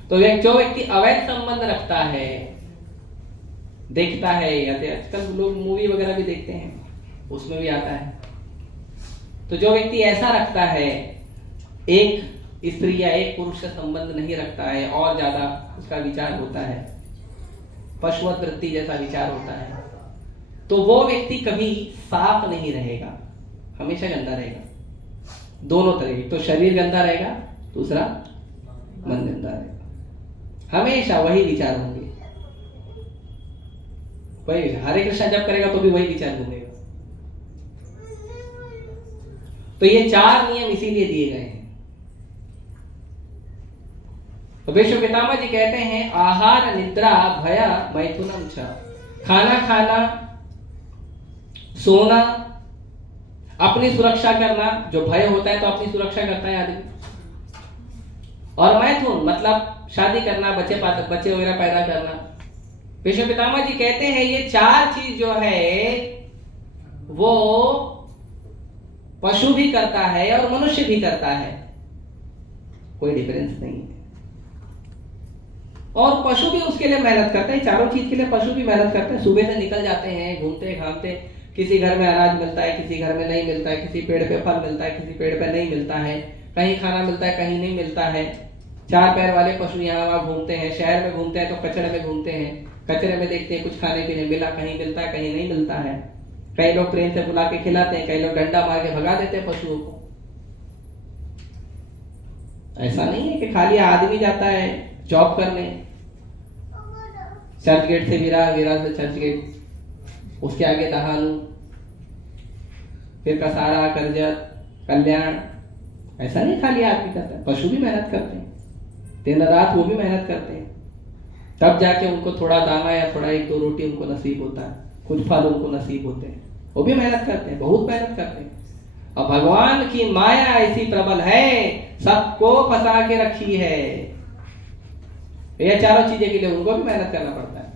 तो जो व्यक्ति अवैध संबंध रखता है, देखता है, या आजकल लोग मूवी वगैरह भी देखते हैं, उसमें भी आता है। तो जो व्यक्ति ऐसा रखता है, एक स्त्री या एक पुरुष से संबंध नहीं रखता है, और ज्यादा उसका विचार होता है, पशुवत वृत्ति जैसा विचार होता है, तो वो व्यक्ति कभी साफ नहीं रहेगा, हमेशा गंदा रहेगा। दोनों तरह, तो शरीर गंदा रहेगा, दूसरा मन गंदा रहेगा। हमेशा वही विचार होंगे, वही हरे कृष्णा जब करेगा तो भी वही विचार घूमेगा। तो ये 4 नियम इसीलिए दिए गए हैं। तो विश्व पितामह जी कहते हैं आहार, निद्रा, भय, मैथुनम च। खाना खाना, सोना, अपनी सुरक्षा करना, जो भय होता है तो अपनी सुरक्षा करता है आदमी, और मैथुन मतलब शादी करना, बच्चे वगैरह पैदा करना। विश्व पितामह जी कहते हैं ये 4 चीज जो है वो पशु भी करता है और मनुष्य भी करता है, कोई डिफरेंस नहीं है। और पशु भी उसके लिए मेहनत करते हैं, चारों चीज के लिए पशु भी मेहनत करते हैं। सुबह से निकल जाते हैं, घूमते घामते, किसी घर में अनाज मिलता है, किसी घर में नहीं मिलता है, किसी पेड़ पे फल मिलता है, किसी पेड़ पे नहीं मिलता है, कहीं खाना मिलता है, कहीं नहीं मिलता है। चार पैर वाले पशु यहाँ वहाँ घूमते हैं, शहर में घूमते हैं तो कचरे में घूमते हैं, कचरे में देखते हैं कुछ खाने पीने मिला, कहीं मिलता है कहीं नहीं मिलता है। कई लोग प्रेम से बुला के खिलाते हैं, कई लोग डंडा मार के भगा देते हैं पशुओं को। ऐसा नहीं है कि खाली आदमी जाता है जॉब करने, चर्च गेट से विरा, विरा से चर्च गेट, उसके आगे दहानू, फिर कसारा, करजत, कल्याण। ऐसा नहीं खाली आदमी करता है, पशु भी मेहनत करते हैं, दिन रात वो भी मेहनत करते हैं, तब जाके उनको थोड़ा दाना या थोड़ा एक दो रोटी उनको नसीब होता है, कुछ फल उनको नसीब होते हैं। वो भी मेहनत करते हैं, बहुत मेहनत करते हैं। और भगवान की माया ऐसी प्रबल है, सबको फंसा के रखी है। ये चारों चीजें के लिए उनको भी मेहनत करना पड़ता है।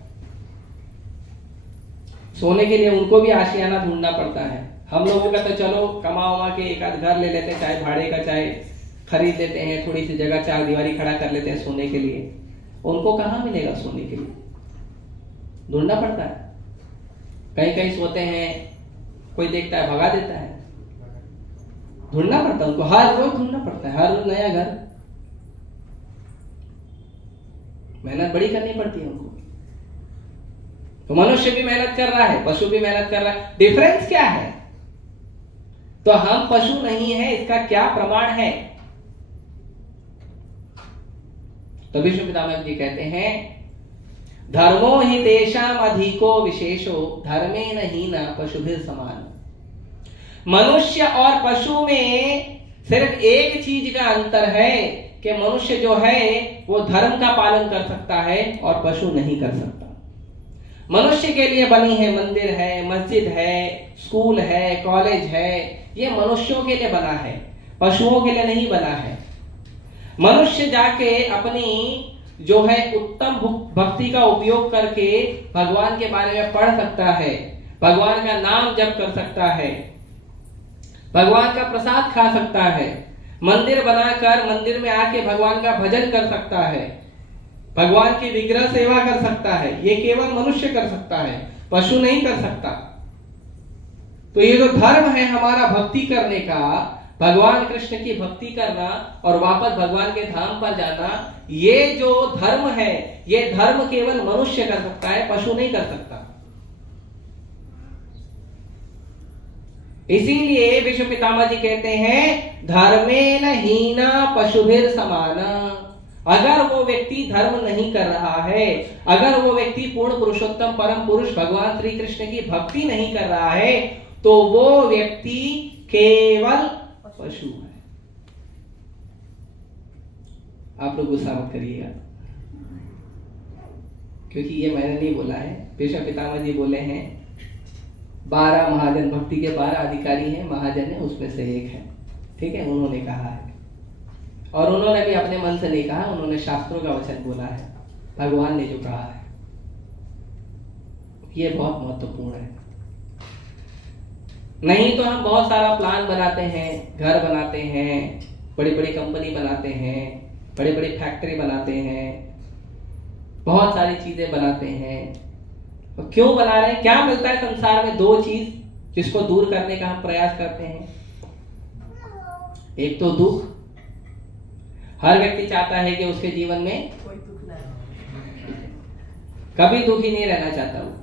सोने के लिए उनको भी आशियाना ढूंढना पड़ता है। हम लोगों का तो चलो कमा उमा के एक आध घर ले लेते हैं, चाहे भाड़े का चाहे खरीद लेते हैं, थोड़ी सी जगह चार दीवारी खड़ा कर लेते हैं सोने के लिए। उनको कहाँ मिलेगा सोने के लिए? ढूंढना पड़ता है। कहीं कहीं सोते हैं, कोई देखता है भगा देता है। ढूंढना पड़ता है उनको, हर रोज ढूंढना पड़ता है, हर रोज नया घर। मेहनत बड़ी करनी पड़ती है उनको। तो मनुष्य भी मेहनत कर रहा है, पशु भी मेहनत कर रहा है। डिफरेंस क्या है? तो हम पशु नहीं है, इसका क्या प्रमाण है? तो विष्णु पितामह जी कहते हैं, धर्मो हि तेषाम अधिको विशेषो धर्मेण हीना पशुभिर समान। मनुष्य और पशु में सिर्फ एक चीज का अंतर है कि मनुष्य जो है वो धर्म का पालन कर सकता है और पशु नहीं कर सकता। मनुष्य के लिए बनी है मंदिर है, मस्जिद है, स्कूल है, कॉलेज है, ये मनुष्यों के लिए बना है, पशुओं के लिए नहीं बना है। मनुष्य जाके अपनी जो है उत्तम भक्ति का उपयोग करके भगवान के बारे में पढ़ सकता है, भगवान का नाम जप कर सकता है, भगवान का प्रसाद खा सकता है, मंदिर बनाकर मंदिर में आके भगवान का भजन कर सकता है, भगवान की विग्रह सेवा कर सकता है। ये केवल मनुष्य कर सकता है, पशु नहीं कर सकता। तो ये जो धर्म है हमारा भक्ति करने का, भगवान कृष्ण की भक्ति करना और वापस भगवान के धाम पर जाना, ये जो धर्म है, ये धर्म केवल मनुष्य कर सकता है, पशु नहीं कर सकता। इसीलिए विश्व पितामह जी कहते हैं, धर्मेण हीना पशुभिर समाना। अगर वो व्यक्ति धर्म नहीं कर रहा है, अगर वो व्यक्ति पूर्ण पुरुषोत्तम परम पुरुष भगवान श्री कृष्ण की भक्ति नहीं कर रहा है, तो वो व्यक्ति केवल पशु है। आप लोग गुस्सा मत करिएगा, क्योंकि ये मैंने नहीं बोला है, विश्व पितामह जी बोले हैं। 12 महाजन, भक्ति के 12 अधिकारी हैं, महाजन है उसमें से एक है, ठीक है, उन्होंने कहा है। और उन्होंने भी अपने मन से नहीं कहा, उन्होंने शास्त्रों का वचन बोला है, भगवान ने जो कहा है। ये बहुत महत्वपूर्ण है। नहीं तो हम बहुत सारा प्लान बनाते हैं, घर बनाते हैं, बड़ी बड़ी कंपनी बनाते हैं, बड़ी बड़ी फैक्ट्री बनाते हैं, बहुत सारी चीजें बनाते हैं। तो क्यों बना रहे हैं? क्या मिलता है संसार में? 2 चीज जिसको दूर करने का हम प्रयास करते हैं। एक तो दुख, हर व्यक्ति चाहता है कि उसके जीवन में कोई दुख ना हो। कभी दुखी नहीं रहना चाहता। वो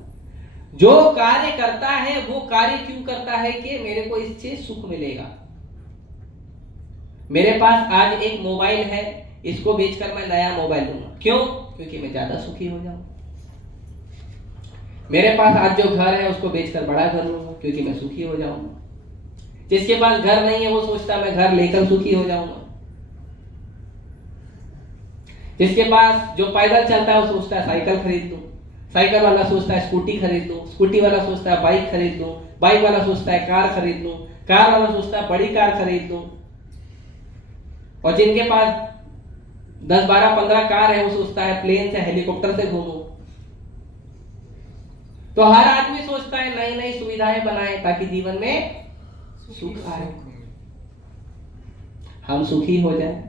जो कार्य करता है वो कार्य क्यों करता है? कि मेरे को इससे सुख मिलेगा। मेरे पास आज एक मोबाइल है, इसको बेचकर मैं नया मोबाइल लूंगा। क्यों? क्योंकि मैं ज्यादा सुखी हो जाऊं। मेरे पास आज जो घर है उसको बेचकर बड़ा घर लूंगा, क्योंकि मैं सुखी हो जाऊंगा। जिसके पास घर नहीं है वो सोचता मैं घर लेकर सुखी हो जाऊंगा। जिसके पास जो पैदल चलता है वो सोचता है साइकिल खरीद लूं, साइकिल वाला सोचता है स्कूटी खरीद लूं, स्कूटी वाला सोचता है बाइक खरीद लूं, बाइक वाला सोचता है कार खरीद लूं, कार वाला सोचता है बड़ी कार खरीद लूं। और जिनके पास 10, 12, 15 कार है वो सोचता है प्लेन से, हेलीकॉप्टर से घूमूं। तो हर आदमी सोचता है नई नई सुविधाएं बनाए ताकि जीवन में सुख आए, हम सुखी हो जाए।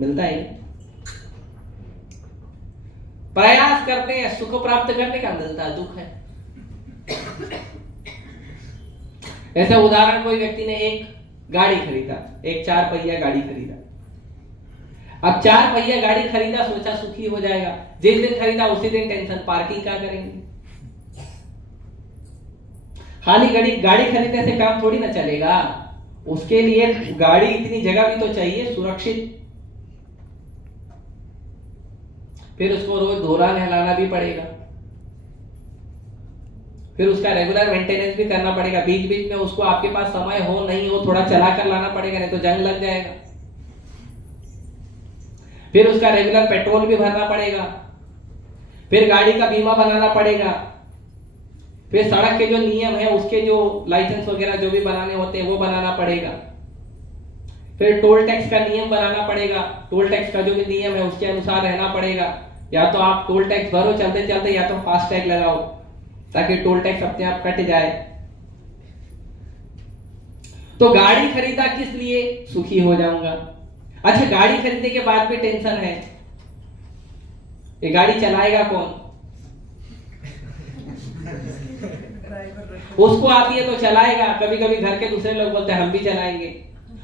मिलता है? प्रयास करते हैं सुख प्राप्त करने का, मिलता दुख है। ऐसे उदाहरण, कोई व्यक्ति ने एक गाड़ी खरीदा, एक 4 पहिया गाड़ी खरीदा। अब 4 पहिया गाड़ी खरीदा, सोचा सुखी हो जाएगा। जिस दिन खरीदा उसी दिन टेंशन, पार्किंग क्या करेंगे। खाली गाड़ी खरीदने से काम थोड़ी ना चलेगा, उसके लिए गाड़ी इतनी जगह भी तो चाहिए, सुरक्षित। फिर उसको रोज धोना नहलाना भी पड़ेगा, फिर उसका रेगुलर मेंटेनेंस भी करना पड़ेगा। बीच बीच में उसको आपके पास समय हो नहीं हो थोड़ा चला कर लाना पड़ेगा, नहीं तो जंग लग जाएगा। फिर उसका रेगुलर पेट्रोल भी भरना पड़ेगा, फिर गाड़ी का बीमा बनाना पड़ेगा, फिर सड़क के जो नियम है उसके जो लाइसेंस वगैरह जो भी बनाने होते हैं वो बनाना पड़ेगा, फिर टोल टैक्स का नियम बनाना पड़ेगा। टोल टैक्स का जो भी नियम है उसके अनुसार रहना पड़ेगा। या तो आप टोल टैक्स भरो चलते चलते, या तो फास्ट टैग लगाओ ताकि टोल टैक्स अपने आप कट जाए। तो गाड़ी खरीदा किस लिए? सुखी हो जाऊंगा। अच्छा, गाड़ी खरीदने के बाद भी टेंशन है, ये गाड़ी चलाएगा कौन? उसको आती है तो चलाएगा। कभी कभी घर के दूसरे लोग बोलते हैं हम भी चलाएंगे,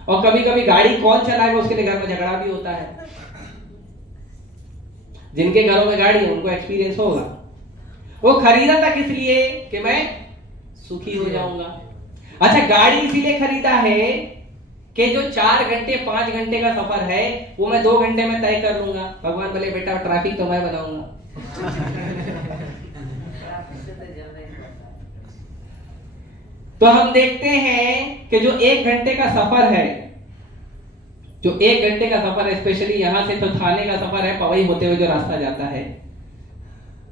और कभी कभी गाड़ी कौन चलाएगा उसके लिए घर में झगड़ा भी होता है। जिनके घरों में गाड़ी है उनको एक्सपीरियंस होगा। वो खरीदा था किस लिए? कि मैं सुखी हो जाऊंगा। अच्छा, गाड़ी इसीलिए खरीदा है कि जो 4 घंटे 5 घंटे का सफर है वो मैं 2 घंटे में तय कर लूंगा। भगवान बोले बेटा ट्रैफिक तो मैं बनाऊंगा। तो हम देखते हैं कि जो 1 घंटे का सफर है, जो 1 घंटे का सफर है, स्पेशली यहां से तो थाने का सफर है, पवई होते हुए जो रास्ता जाता है,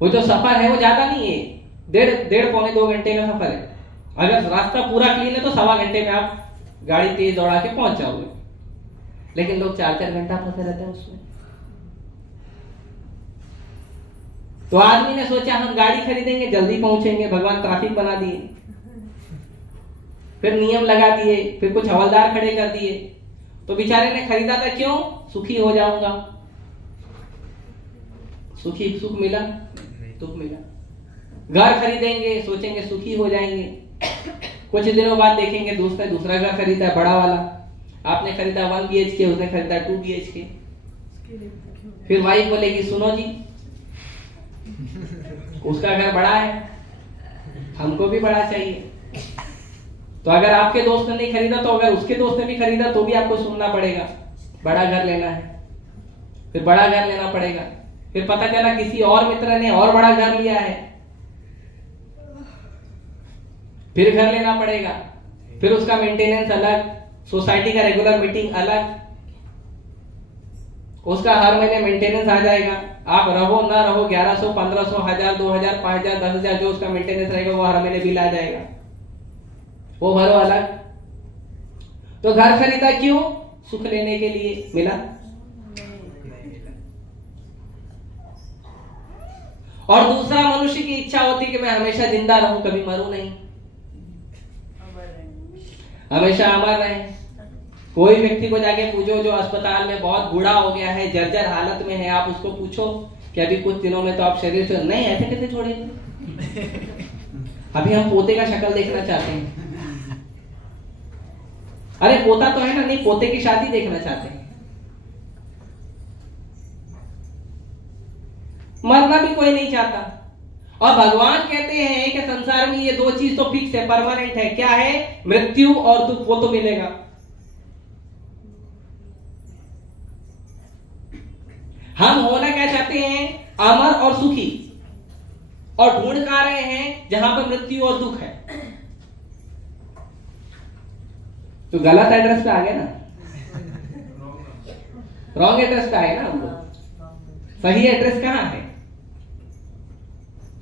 वो जो सफर है वो ज्यादा नहीं है, 1.5 पौने 2 घंटे का सफर है। अगर रास्ता पूरा क्लीन है तो 1.25 घंटे में आप गाड़ी तेज दौड़ा के पहुंच जाओगे। लेकिन लोग 4-4 घंटा फंसे रहते हैं उसमें। तो आदमी ने सोचा हम गाड़ी खरीदेंगे, जल्दी पहुंचेंगे, भगवान ट्रैफिक बना दिए, फिर नियम लगा दिए, फिर कुछ हवलदार खड़े कर दिए। तो बेचारे ने खरीदा था क्यों? सुखी हो जाऊंगा। सुख मिला? दुख मिला। घर खरीदेंगे, सोचेंगे सुखी हो जाएंगे, कुछ दिनों बाद देखेंगे दूसरा घर खरीदा है, बड़ा वाला। आपने खरीदा 1 BHK, उसने खरीदा 2 BHK। फिर वाइफ बोलेगी सुनो जी, उसका घर बड़ा है, हमको भी बड़ा चाहिए। तो अगर आपके दोस्त ने नहीं खरीदा, तो अगर उसके दोस्त ने भी खरीदा तो भी आपको सुनना पड़ेगा, बड़ा घर लेना है। फिर बड़ा घर लेना पड़ेगा। फिर पता चला किसी और मित्र ने और बड़ा घर लिया है, फिर घर लेना पड़ेगा, फिर उसका मेंटेनेंस अलग, सोसाइटी का रेगुलर मीटिंग अलग, उसका हर महीने मेंटेनेंस आ जाएगा। आप रहो ना रहो, 1100, 1500, 1000, 2000, 5000, 10,000 जो उसका मेंटेनेंस रहेगा वो हर महीने बिल आ जाएगा, वो भरो अलग। तो घर खरीदा क्यों? सुख लेने के लिए। मिला? और दूसरा, मनुष्य की इच्छा होती कि मैं हमेशा जिंदा रहूं, कभी मरूं नहीं, हमेशा अमर रहे। कोई व्यक्ति को जाके पूछो जो अस्पताल में बहुत बूढ़ा हो गया है, जर्जर हालत में है, आप उसको पूछो कि अभी कुछ दिनों में तो आप शरीर से, नहीं ऐसे कैसे छोड़ेंगे, अभी हम पोते का शक्ल देखना चाहते हैं। अरे पोता तो है ना, नहीं पोते की शादी देखना चाहते हैं। मरना भी कोई नहीं चाहता। और भगवान कहते हैं कि संसार में ये 2 चीज तो फिक्स है, परमानेंट है। क्या है? मृत्यु और दुख, वो तो मिलेगा। हम होना क्या चाहते हैं? अमर और सुखी, और ढूंढ कहां रहे हैं? जहां पर मृत्यु और दुख है। तो गलत एड्रेस पे आ गए ना, रॉन्ग एड्रेस पे आए ना हम लोग। सही एड्रेस कहां है?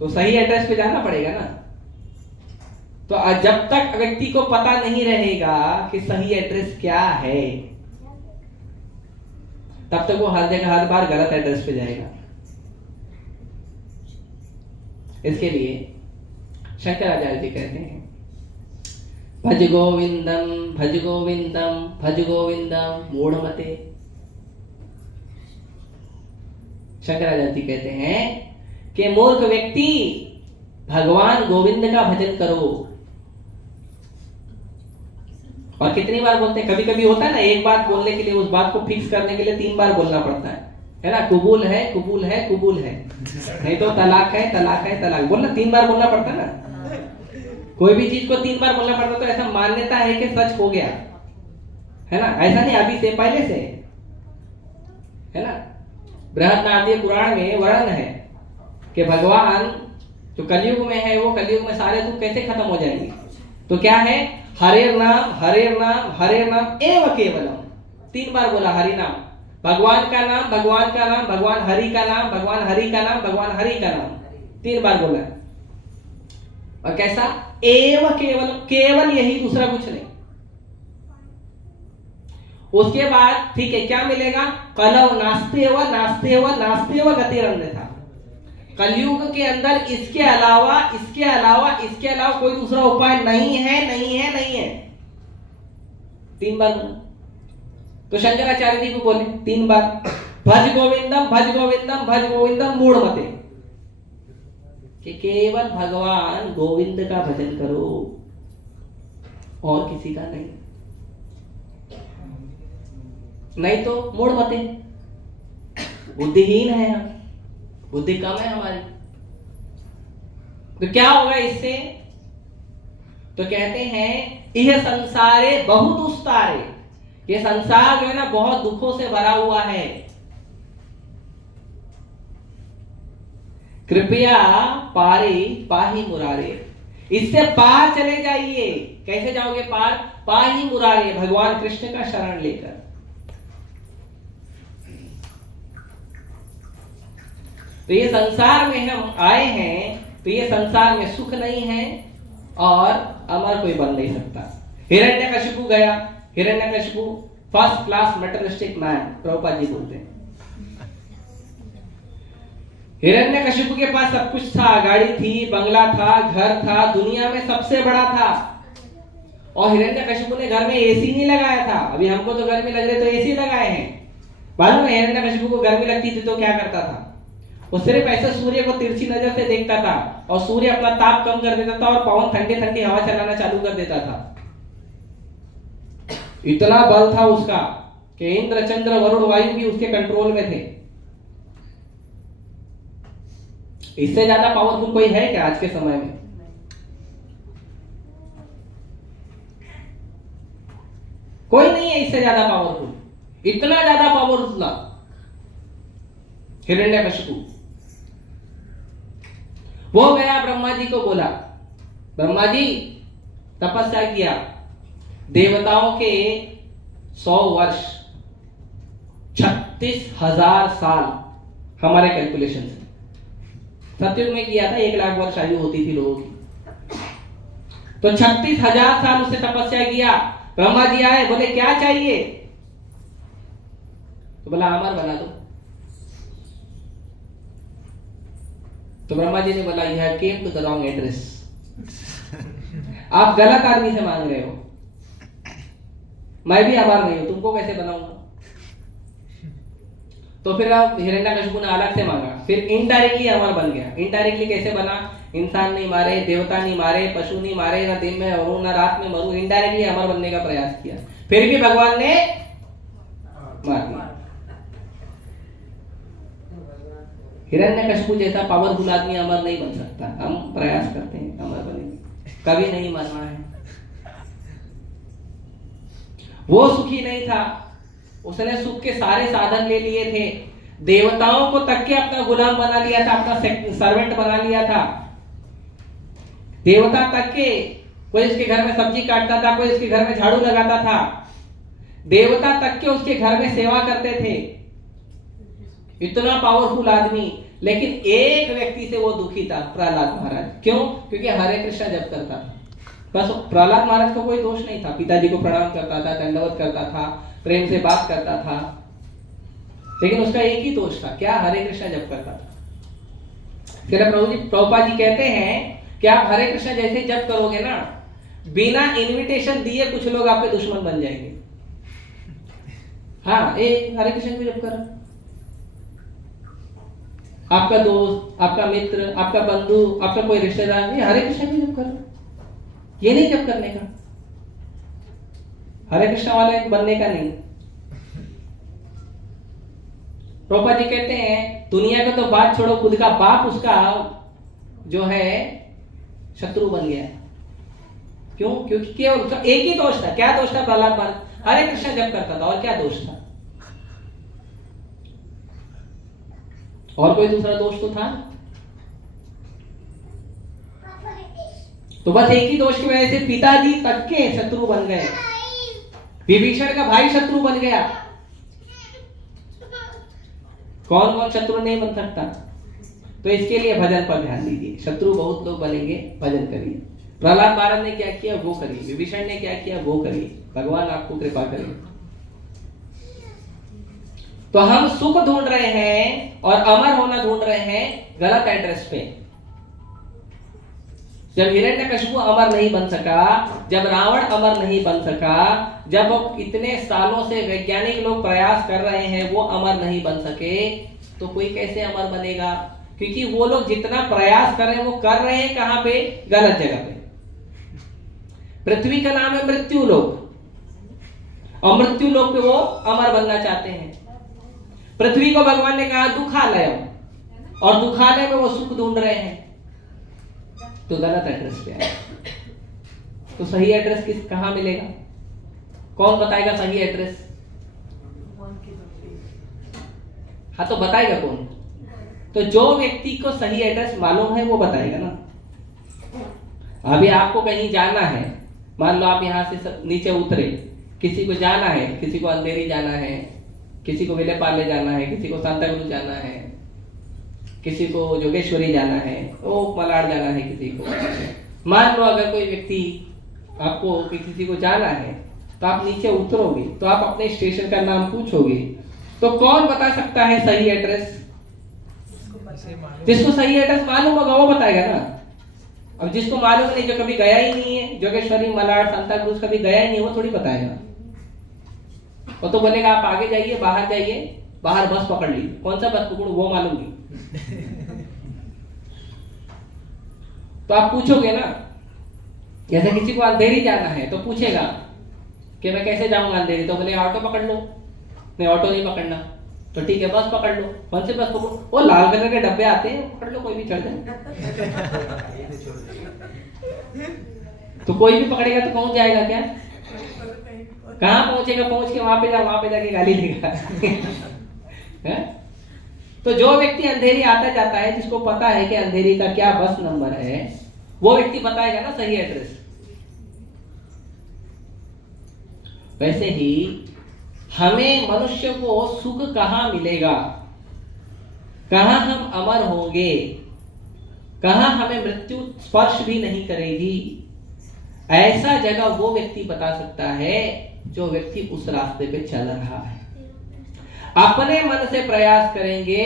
तो सही एड्रेस पे जाना पड़ेगा ना। तो जब तक व्यक्ति को पता नहीं रहेगा कि सही एड्रेस क्या है, तब तक वो हर जगह हर बार गलत एड्रेस पे जाएगा। इसके लिए शंकराचार्य जी कहते हैं, भज गोविंदम भज गोविंदम भज गोविंदम मूढ़मते। शंकराचार्य जी कहते हैं कि मूर्ख व्यक्ति, भगवान गोविंद का भजन करो। और कितनी बार बोलते हैं? कभी कभी होता है ना, एक बात बोलने के लिए उस बात को फिक्स करने के लिए 3 बार बोलना पड़ता है ना? कबूल है, कबूल है, कबूल है, नहीं तो तलाक है, तलाक है, तलाक, बोलना 3 बार बोलना पड़ता है ना। कोई भी चीज को 3 बार बोलना पड़ता है तो ऐसा मान्यता है कि सच हो गया, है ना? ऐसा नहीं अभी से, पहले से, है ना? बृहदारण्यक पुराण में वर्णन है कि भगवान जो कलयुग में है वो कलयुग में सारे दुख कैसे खत्म हो जाएंगे। तो क्या है? हरे नाम, हरे नाम, हरे नाम एव केवलम। 3 बार बोला हरि नाम, भगवान का नाम, भगवान का नाम, भगवान हरि का नाम, भगवान हरि का नाम, भगवान हरि का नाम, 3 बार बोला। और कैसा? एव केवलम, केवल यही, दूसरा कुछ नहीं। उसके बाद ठीक है, क्या मिलेगा? कलव नास्तेव नास्तेव नास्तेव गतिरन्यथा। कलयुग के अंदर इसके अलावा, इसके अलावा, इसके अलावा कोई दूसरा उपाय नहीं है, नहीं है, नहीं है। 3 बार बोला। तो शंकराचार्य जी को बोले 3 बार, भज गोविंदम, भज गोविंदम, भज गोविंदम मूढ़ मते, कि केवल भगवान गोविंद का भजन करो और किसी का नहीं। नहीं तो मूढ़ मते, बुद्धिहीन है हम, बुद्धि कम है हमारी। तो क्या होगा इससे? तो कहते हैं यह संसारे बहुत उस्तारे, ये संसार जो है ना बहुत दुखों से भरा हुआ है। कृपया पारे पाही मुरारे, इससे पार चले जाइए। कैसे जाओगे पार? पाही मुरारे, भगवान कृष्ण का शरण लेकर। तो ये संसार में हम आए हैं, तो ये संसार में सुख नहीं है और अमर कोई बन नहीं सकता। हिरण्यकशिपु गया, Hiranyakashipu first class मेटलिस्टिक man, Prabhupada ji बोलते हैं। हिरण्यकशिपु के पास सब कुछ था, गाड़ी थी, बंगला था, घर था, दुनिया में सबसे बड़ा था। और हिरण्यकशिपु ने घर में एसी नहीं लगाया था। अभी हमको तो गर्मी लग रही तो एसी लगाए हैं। मालूम है हिरण्यकशिपु को गर्मी लगती थी तो क्या करता था? वो सिर्फ ऐसे सूर्य को तिरछी नजर से देखता था और सूर्य अपना ताप कम कर देता था और पवन ठंडी ठंडी हवा चलाना चालू कर देता था। इतना बल था उसका कि इंद्र, चंद्र, वरुण, वायु भी उसके कंट्रोल में थे। इससे ज्यादा पावरफुल कोई है क्या आज के समय में? कोई नहीं है इससे ज्यादा पावरफुल। इतना ज्यादा पावरफुल था हिरण्यकशिपु। वो गया ब्रह्मा जी को बोला, ब्रह्मा जी तपस्या किया, देवताओं के 100 वर्ष 36,000 साल हमारे कैलकुलेशन से। सतयुग में किया था, 1 लाख वर्ष आयु होती थी लोगों की। तो 36,000 साल उसने तपस्या किया। ब्रह्मा जी आए, बोले क्या चाहिए? तो बोला अमर बना दो। तो ब्रह्मा जी ने बोला you have came to the wrong address, आप गलत आदमी से मांग रहे हो। मैं भी अमर नहीं हूं, तुमको कैसे बनाऊंगा? तो फिर अब हिरण्यकशिपु ने अलग से मांगा, फिर इनडायरेक्टली अमर बन गया। इनडायरेक्टली कैसे बना? इंसान नहीं मारे, देवता नहीं मारे, पशु नहीं मारे, ना दिन में मरू ना रात में मरू, इनडायरेक्टली अमर बनने का प्रयास किया, फिर भी भगवान ने मार दिया। हिरण्यकशिपु जैसा पावरफुल आदमी अमर नहीं बन सकता। हम प्रयास करते हैं अमर बनेंगे, कभी नहीं मरना है। वो सुखी नहीं था, उसने सुख के सारे साधन ले लिए थे, देवताओं को तक के अपना गुलाम बना लिया था, अपना सर्वेंट बना लिया था। देवता तक के, कोई इसके घर में सब्जी काटता था, कोई इसके घर में झाड़ू लगाता था, देवता तक के उसके घर में सेवा करते थे। इतना पावरफुल आदमी, लेकिन एक व्यक्ति से वो दुखी था, प्रहलाद महाराज। क्यों? क्योंकि हरे कृष्ण जप करता था। बस प्रहलाद महाराज का कोई दोष नहीं था, पिताजी को प्रणाम करता था, दंडवत करता था, प्रेम से बात करता था, लेकिन उसका एक ही दोष था, क्या? हरे कृष्ण जप करता था। प्रभुपाद जी कहते हैं कि आप हरे कृष्ण जैसे जप करोगे ना, बिना इनविटेशन दिए कुछ लोग आपके दुश्मन बन जाएंगे। हाँ, हरे कृष्ण को जप करो, आपका दोस्त, आपका मित्र, आपका बंधु, आपका कोई रिश्तेदार, ये हरे कृष्ण भी जप करो, ये नहीं जप करने का। हरे कृष्ण वाले बनने का नहीं। प्रभुपाद जी कहते हैं दुनिया का तो बात छोड़ो, खुद का बाप उसका जो है शत्रु बन गया। क्यों? क्योंकि केवल उसका एक ही दोष था। क्या दोष था? प्रहलाद महाराज हरे कृष्ण जप करता था, और क्या दोष था? और कोई दूसरा दोष तो था? तो बस एक ही दोष की वजह से पिताजी तक के शत्रु बन गए। विभीषण का भाई शत्रु बन गया। कौन कौन शत्रु नहीं बन सकता? तो इसके लिए भजन पर ध्यान दीजिए। शत्रु बहुत लोग बनेंगे, भजन करिए। प्रहलाद महाराज ने क्या किया वो करिए, विभीषण ने क्या किया वो करिए। भगवान आपको कृपा करें। तो हम सुख ढूंढ रहे हैं और अमर होना ढूंढ रहे हैं गलत एड्रेस पे। जब हिरण्यकशिपु अमर नहीं बन सका, जब रावण अमर नहीं बन सका, जब इतने सालों से वैज्ञानिक लोग प्रयास कर रहे हैं वो अमर नहीं बन सके, तो कोई कैसे अमर बनेगा? क्योंकि वो लोग जितना प्रयास कर रहे हैं वो कर रहे हैं कहां पे? गलत जगह पे। पृथ्वी का नाम है मृत्यु लोक, और मृत्यु लोक पे वो अमर बनना चाहते हैं। पृथ्वी को भगवान ने कहा दुखालय, और दुखालय में वो सुख ढूंढ रहे हैं। तो गलत एड्रेस पे है। तो सही एड्रेस कहां मिलेगा? कौन बताएगा सही एड्रेस? हाँ, तो बताएगा कौन? तो जो व्यक्ति को सही एड्रेस मालूम है वो बताएगा ना। अभी आपको कहीं जाना है, मान लो आप यहां से नीचे उतरे, किसी को जाना है, किसी को अंधेरी जाना है, किसी को विलेपाले जाना है, किसी को सांताक्रूज जाना है, किसी को जोगेश्वरी जाना है, वो मलाड जाना है किसी को। मान लो अगर कोई व्यक्ति आपको किसी को जाना है तो आप नीचे उतरोगे तो आप अपने स्टेशन का नाम पूछोगे, तो कौन बता सकता है सही एड्रेस? जिसको सही एड्रेस मालूम होगा वो बताएगा ना। अब जिसको मालूम नहीं, जो कभी गया ही नहीं है, जोगेश्वरी, मलाड, सांताक्रूज कभी गया ही नहीं, वो थोड़ी बताएगा। वो तो बोलेगा आप आगे जाइए, बाहर जाइए, बाहर बस पकड़ ली। कौन सा बस पकड़ू वो मालूम नहीं। तो आप पूछोगे ना, जैसे किसी को अंधेरी जाना है तो पूछेगा कि मैं कैसे जाऊंगा अंधेरी, तो बोले ऑटो पकड़ लो। नहीं, ऑटो नहीं पकड़ना, तो ठीक है बस पकड़ लो। कौन से बस पकड़ो? वो लाल कलर के डब्बे आते हैं, पकड़ लो, कोई भी चढ़ जाए। तो कोई भी पकड़ेगा तो पहुंच जाएगा क्या? कहां पहुंचेगा? पहुंच के वहां पे जाके गाली देगा। तो जो व्यक्ति अंधेरी आता जाता है, जिसको पता है कि अंधेरी का क्या बस नंबर है, वो व्यक्ति बताएगा ना सही एड्रेस। वैसे ही हमें मनुष्य को सुख कहां मिलेगा, कहां हम अमर होंगे, कहां हमें मृत्यु स्पर्श भी नहीं करेगी, ऐसा जगह वो व्यक्ति बता सकता है जो व्यक्ति उस रास्ते पे चल रहा है। अपने मन से प्रयास करेंगे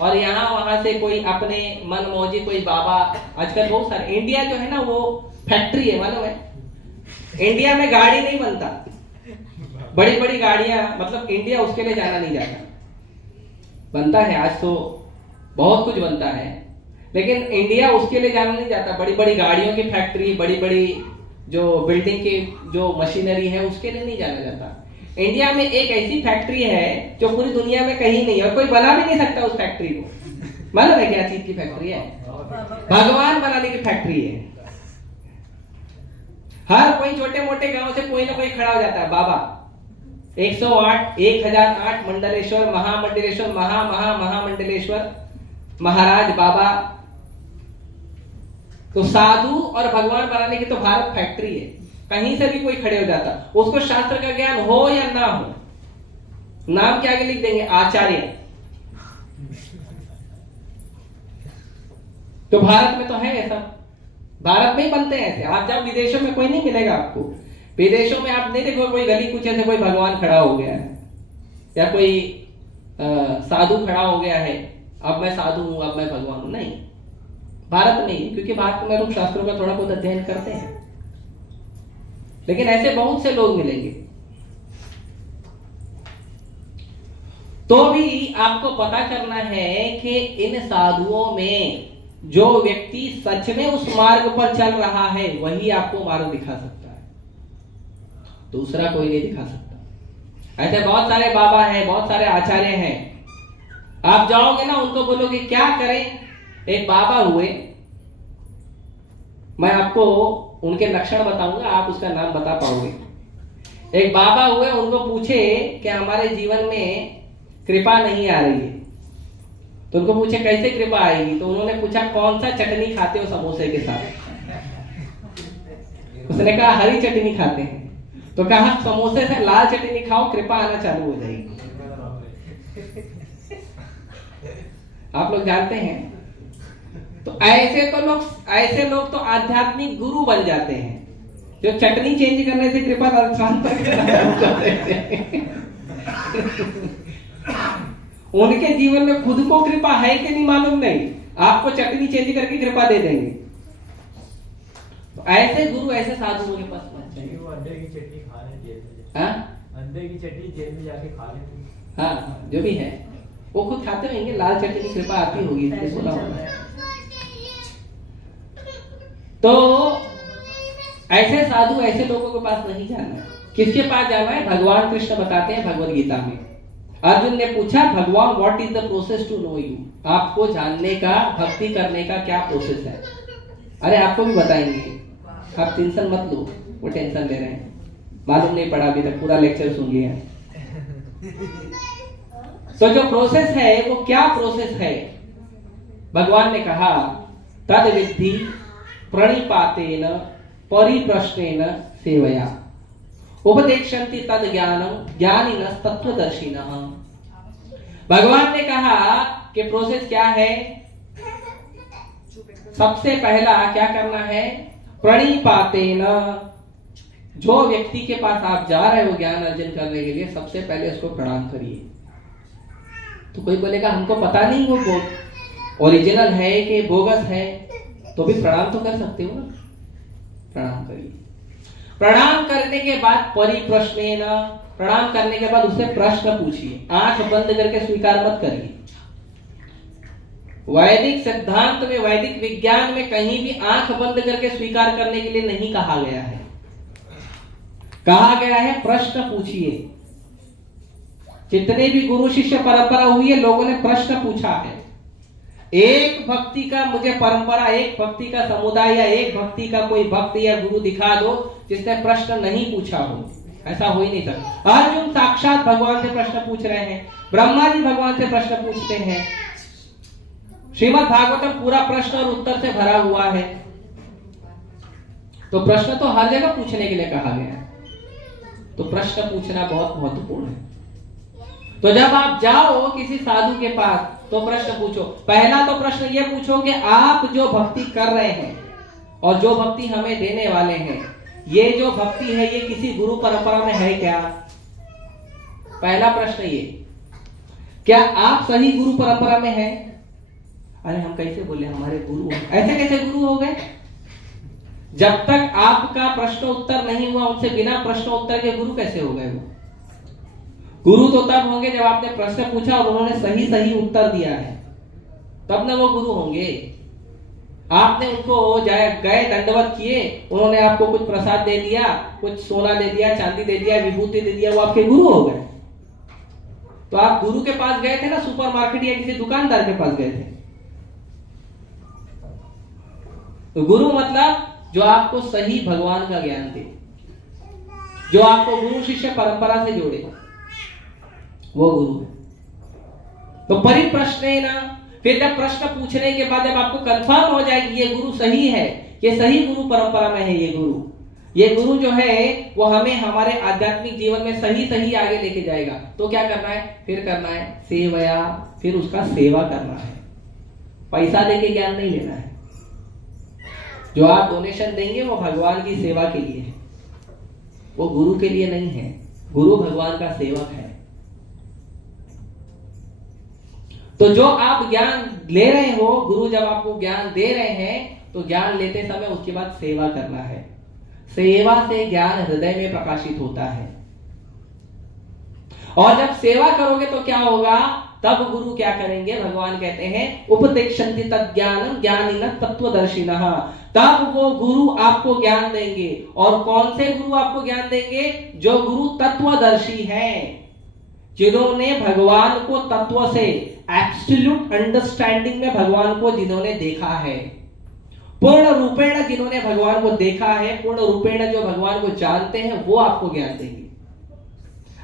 और यहाँ वहां से कोई अपने मन मौजी कोई बाबा, आजकल बहुत सारे, इंडिया जो है ना वो फैक्ट्री है, मालूम है? इंडिया में गाड़ी नहीं बनता, बड़ी बड़ी गाड़ियां, मतलब इंडिया उसके लिए जाना नहीं जाता। बनता है आज तो बहुत कुछ बनता है, लेकिन इंडिया उसके लिए जाना नहीं जाता। बड़ी बड़ी गाड़ियों की फैक्ट्री, बड़ी बड़ी जो बिल्डिंग की जो मशीनरी है उसके लिए नहीं जाना जाता। इंडिया में एक ऐसी फैक्ट्री है जो पूरी दुनिया में कहीं नहीं है और कोई बना भी नहीं सकता उस फैक्ट्री को। मालूम है क्या चीज की फैक्ट्री है? भगवान बनाने की फैक्ट्री है। हर कोई छोटे मोटे गांव से कोई ना कोई खड़ा हो जाता है, बाबा 108, 1008 मंडलेश्वर, महामंडलेश्वर, महामंडलेश्वर, महाराज बाबा। तो साधु और भगवान बनाने की तो भारत फैक्ट्री है, कहीं से भी कोई खड़े हो जाता। उसको शास्त्र का ज्ञान हो या ना हो, नाम के आगे लिख देंगे आचार्य। तो भारत में तो है ऐसा, भारत में ही बनते हैं ऐसे। आप जाओ विदेशों में कोई नहीं मिलेगा आपको। विदेशों में आप नहीं देखो कोई गली कुछ से कोई भगवान खड़ा हो गया है या कोई साधु खड़ा हो गया है, अब मैं साधु हूं, अब मैं भगवान हूं। नहीं, भारत में, क्योंकि भारत में लोग शास्त्रों का थोड़ा बहुत अध्ययन करते हैं। लेकिन ऐसे बहुत से लोग मिलेंगे। तो भी आपको पता करना है कि इन साधुओं में जो व्यक्ति सच में उस मार्ग पर चल रहा है वही आपको मार्ग दिखा सकता है। दूसरा कोई नहीं दिखा सकता। ऐसे बहुत सारे बाबा हैं, बहुत सारे आचार्य हैं, आप जाओगे ना उनको बोलोगे क्या करें। एक बाबा हुए, मैं आपको उनके लक्षण बताऊंगा, आप उसका नाम बता पाओगे। एक बाबा हुए, उनको पूछे कि हमारे जीवन में कृपा नहीं आ रही है, तो उनको पूछे कैसे कृपा आएगी, तो उन्होंने पूछा कौन सा चटनी खाते हो समोसे के साथ। उसने कहा हरी चटनी खाते हैं। तो कहा समोसे से लाल चटनी खाओ, कृपा आना चालू हो जाएगी। आप लोग जानते हैं। तो ऐसे लोग तो आध्यात्मिक गुरु बन जाते हैं, जो चटनी चेंज करने से कृपा ट्रांसफर उनके जीवन में खुद को कृपा है कि नहीं मालूम नहीं, आपको चटनी चेंज करके कृपा दे देंगे। तो ऐसे गुरु, ऐसे साधुओं के पास होना चाहिए। वो अंडे की चटनी खा रहे जेल में, हाँ अंडे की चटनी जेल में जाके खा लेते। हाँ, जो भी है वो खुद खाते होंगे, लाल चटनी कृपा आती होगी, इसलिए बोला होगा। तो ऐसे साधु, ऐसे लोगों के पास नहीं जाना है। किसके पास जाना है? भगवान कृष्ण बताते हैं भगवद गीता में। अर्जुन ने पूछा भगवान what is the process to know you, आपको जानने का, भक्ति करने का क्या प्रोसेस है? अरे आपको भी बताएंगे, आप टेंशन मत लो। वो टेंशन ले रहे हैं, मालूम नहीं पड़ा अभी तक, पूरा लेक्चर सुन लिया। तो जो प्रोसेस है वो क्या प्रोसेस है? भगवान ने कहा तद विद्धि प्रणिपातेन परिप्रश्नेन सेवया उपदेक्षन्ति तद ज्ञानम ज्ञानिनः तत्वदर्शिनः। भगवान ने कहा कि प्रोसेस क्या है? सबसे पहला क्या करना है? प्रणिपातेन, जो व्यक्ति के पास आप जा रहे हो ज्ञान अर्जन करने के लिए, सबसे पहले उसको प्रणाम करिए। तो कोई बोलेगा हमको पता नहीं वो ओरिजिनल है कि बोगस है, तो भी प्रणाम तो कर सकते हो ना, प्रणाम करिए। प्रणाम करने के बाद परिप्रश्नेन, प्रणाम करने के बाद उससे प्रश्न पूछिए, आंख बंद करके स्वीकार मत करिए। वैदिक सिद्धांत में, वैदिक विज्ञान में कहीं भी आंख बंद करके स्वीकार करने के लिए नहीं कहा गया है। कहा गया है प्रश्न पूछिए। जितने भी गुरु शिष्य परंपरा हुई है, लोगों ने प्रश्न पूछा है। एक भक्ति का मुझे परंपरा, एक भक्ति का समुदाय या एक भक्ति का कोई भक्त या गुरु दिखा दो जिसने प्रश्न नहीं पूछा हो, ऐसा हो ही नहीं सकता। अर्जुन साक्षात भगवान से प्रश्न पूछ रहे हैं, ब्रह्मा जी भगवान से प्रश्न पूछते हैं। श्रीमद् भागवतम पूरा प्रश्न और उत्तर से भरा हुआ है। तो प्रश्न तो हर जगह पूछने के लिए कहा गया है, तो प्रश्न पूछना बहुत महत्वपूर्ण है। तो जब आप जाओ किसी साधु के पास तो प्रश्न पूछो। पहला तो प्रश्न ये पूछो कि आप जो भक्ति कर रहे हैं और जो भक्ति हमें देने वाले हैं, ये जो भक्ति है ये किसी गुरु परंपरा में है क्या? पहला प्रश्न ये, क्या आप सही गुरु परंपरा में हैं? अरे हम कैसे बोले हमारे गुरु हैं, ऐसे कैसे गुरु हो गए? जब तक आपका प्रश्न उत्तर नहीं हुआ, उनसे बिना प्रश्न उत्तर के गुरु कैसे हो गए? वो गुरु तो तब होंगे जब आपने प्रश्न पूछा और उन्होंने सही सही उत्तर दिया है, तब ना वो गुरु होंगे। आपने उनको गए दंडवत किए, उन्होंने आपको कुछ प्रसाद दे दिया, कुछ सोना दे दिया, चांदी दे दिया, विभूति दे दिया, वो आपके गुरु हो गए। तो आप गुरु के पास गए थे ना, सुपरमार्केट या किसी दुकानदार के पास गए थे। तो गुरु मतलब जो आपको सही भगवान का ज्ञान दे, जो आपको गुरु शिष्य परंपरा से जोड़े, वो गुरु है। तो परिप्रश्नेन, फिर जब प्रश्न पूछने के बाद जब आपको कंफर्म हो जाए कि ये गुरु सही है, ये सही गुरु परंपरा में है, ये गुरु जो है वो हमें हमारे आध्यात्मिक जीवन में सही सही आगे लेके जाएगा, तो क्या करना है? फिर करना है सेवया, फिर उसका सेवा करना है। पैसा देके ज्ञान नहीं लेना है। जो आप डोनेशन देंगे वो भगवान की सेवा के लिए है, वो गुरु के लिए नहीं है। गुरु भगवान का सेवक है। तो जो आप ज्ञान ले रहे हो, गुरु जब आपको ज्ञान दे रहे हैं तो ज्ञान लेते समय उसके बाद सेवा करना है। सेवा से ज्ञान हृदय में प्रकाशित होता है। और जब सेवा करोगे तो क्या होगा? तब गुरु क्या करेंगे? भगवान कहते हैं उपदेक्षन्ति तज्ज्ञानम ज्ञानिनः तत्त्वदर्शिनः। तब वो गुरु आपको ज्ञान देंगे। और कौन से गुरु आपको ज्ञान देंगे? जो गुरु तत्वदर्शी हैं, जिन्होंने भगवान को तत्व से, एब्सोल्यूट अंडरस्टैंडिंग में भगवान को जिन्होंने देखा है, पूर्ण रूपेण जिन्होंने भगवान को देखा है, पूर्ण रूपेण जो भगवान को जानते हैं, वो आपको ज्ञान देंगे।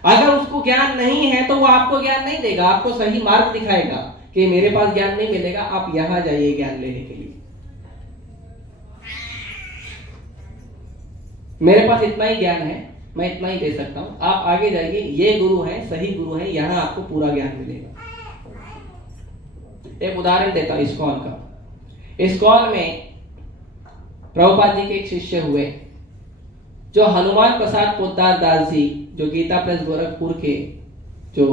अगर उसको ज्ञान नहीं है तो वो आपको ज्ञान नहीं देगा, आपको सही मार्ग दिखाएगा कि मेरे पास ज्ञान नहीं मिलेगा, आप यहां जाइए ज्ञान लेने के लिए, मेरे पास इतना ही ज्ञान है, मैं इतना ही दे सकता हूं, आप आगे जाइए, ये गुरु हैं, सही गुरु हैं, यहां आपको पूरा ज्ञान मिलेगा। एक उदाहरण देता हूं इस्कॉन का। इस्कॉन में प्रभुपाद जी के एक शिष्य हुए जो हनुमान प्रसाद पोद्दार दास जी, जो गीता प्रेस गोरखपुर के जो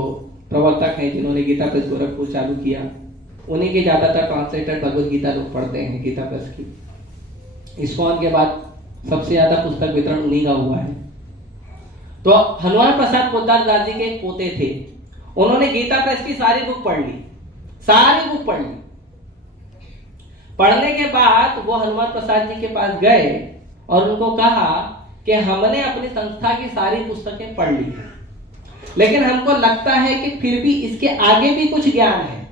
प्रवर्तक हैं, जिन्होंने गीता प्रेस गोरखपुर चालू किया, उन्हीं के ज्यादातर ट्रांसलेटेड भगवत गीता लोग पढ़ते हैं गीता प्रेस की। इस्कॉन के बाद सबसे ज्यादा पुस्तक वितरण उन्हीं का हुआ है। तो हनुमान प्रसाद पोद्दार दास जी के एक पोते थे, उन्होंने गीता प्रेस की सारी बुक पढ़ ली, सारी बुक पढ़ ली। पढ़ने के बाद वो हनुमान प्रसाद जी के पास गए और उनको कहा कि हमने अपनी संस्था की सारी पुस्तकें पढ़ ली, लेकिन हमको लगता है कि फिर भी इसके आगे भी कुछ ज्ञान है,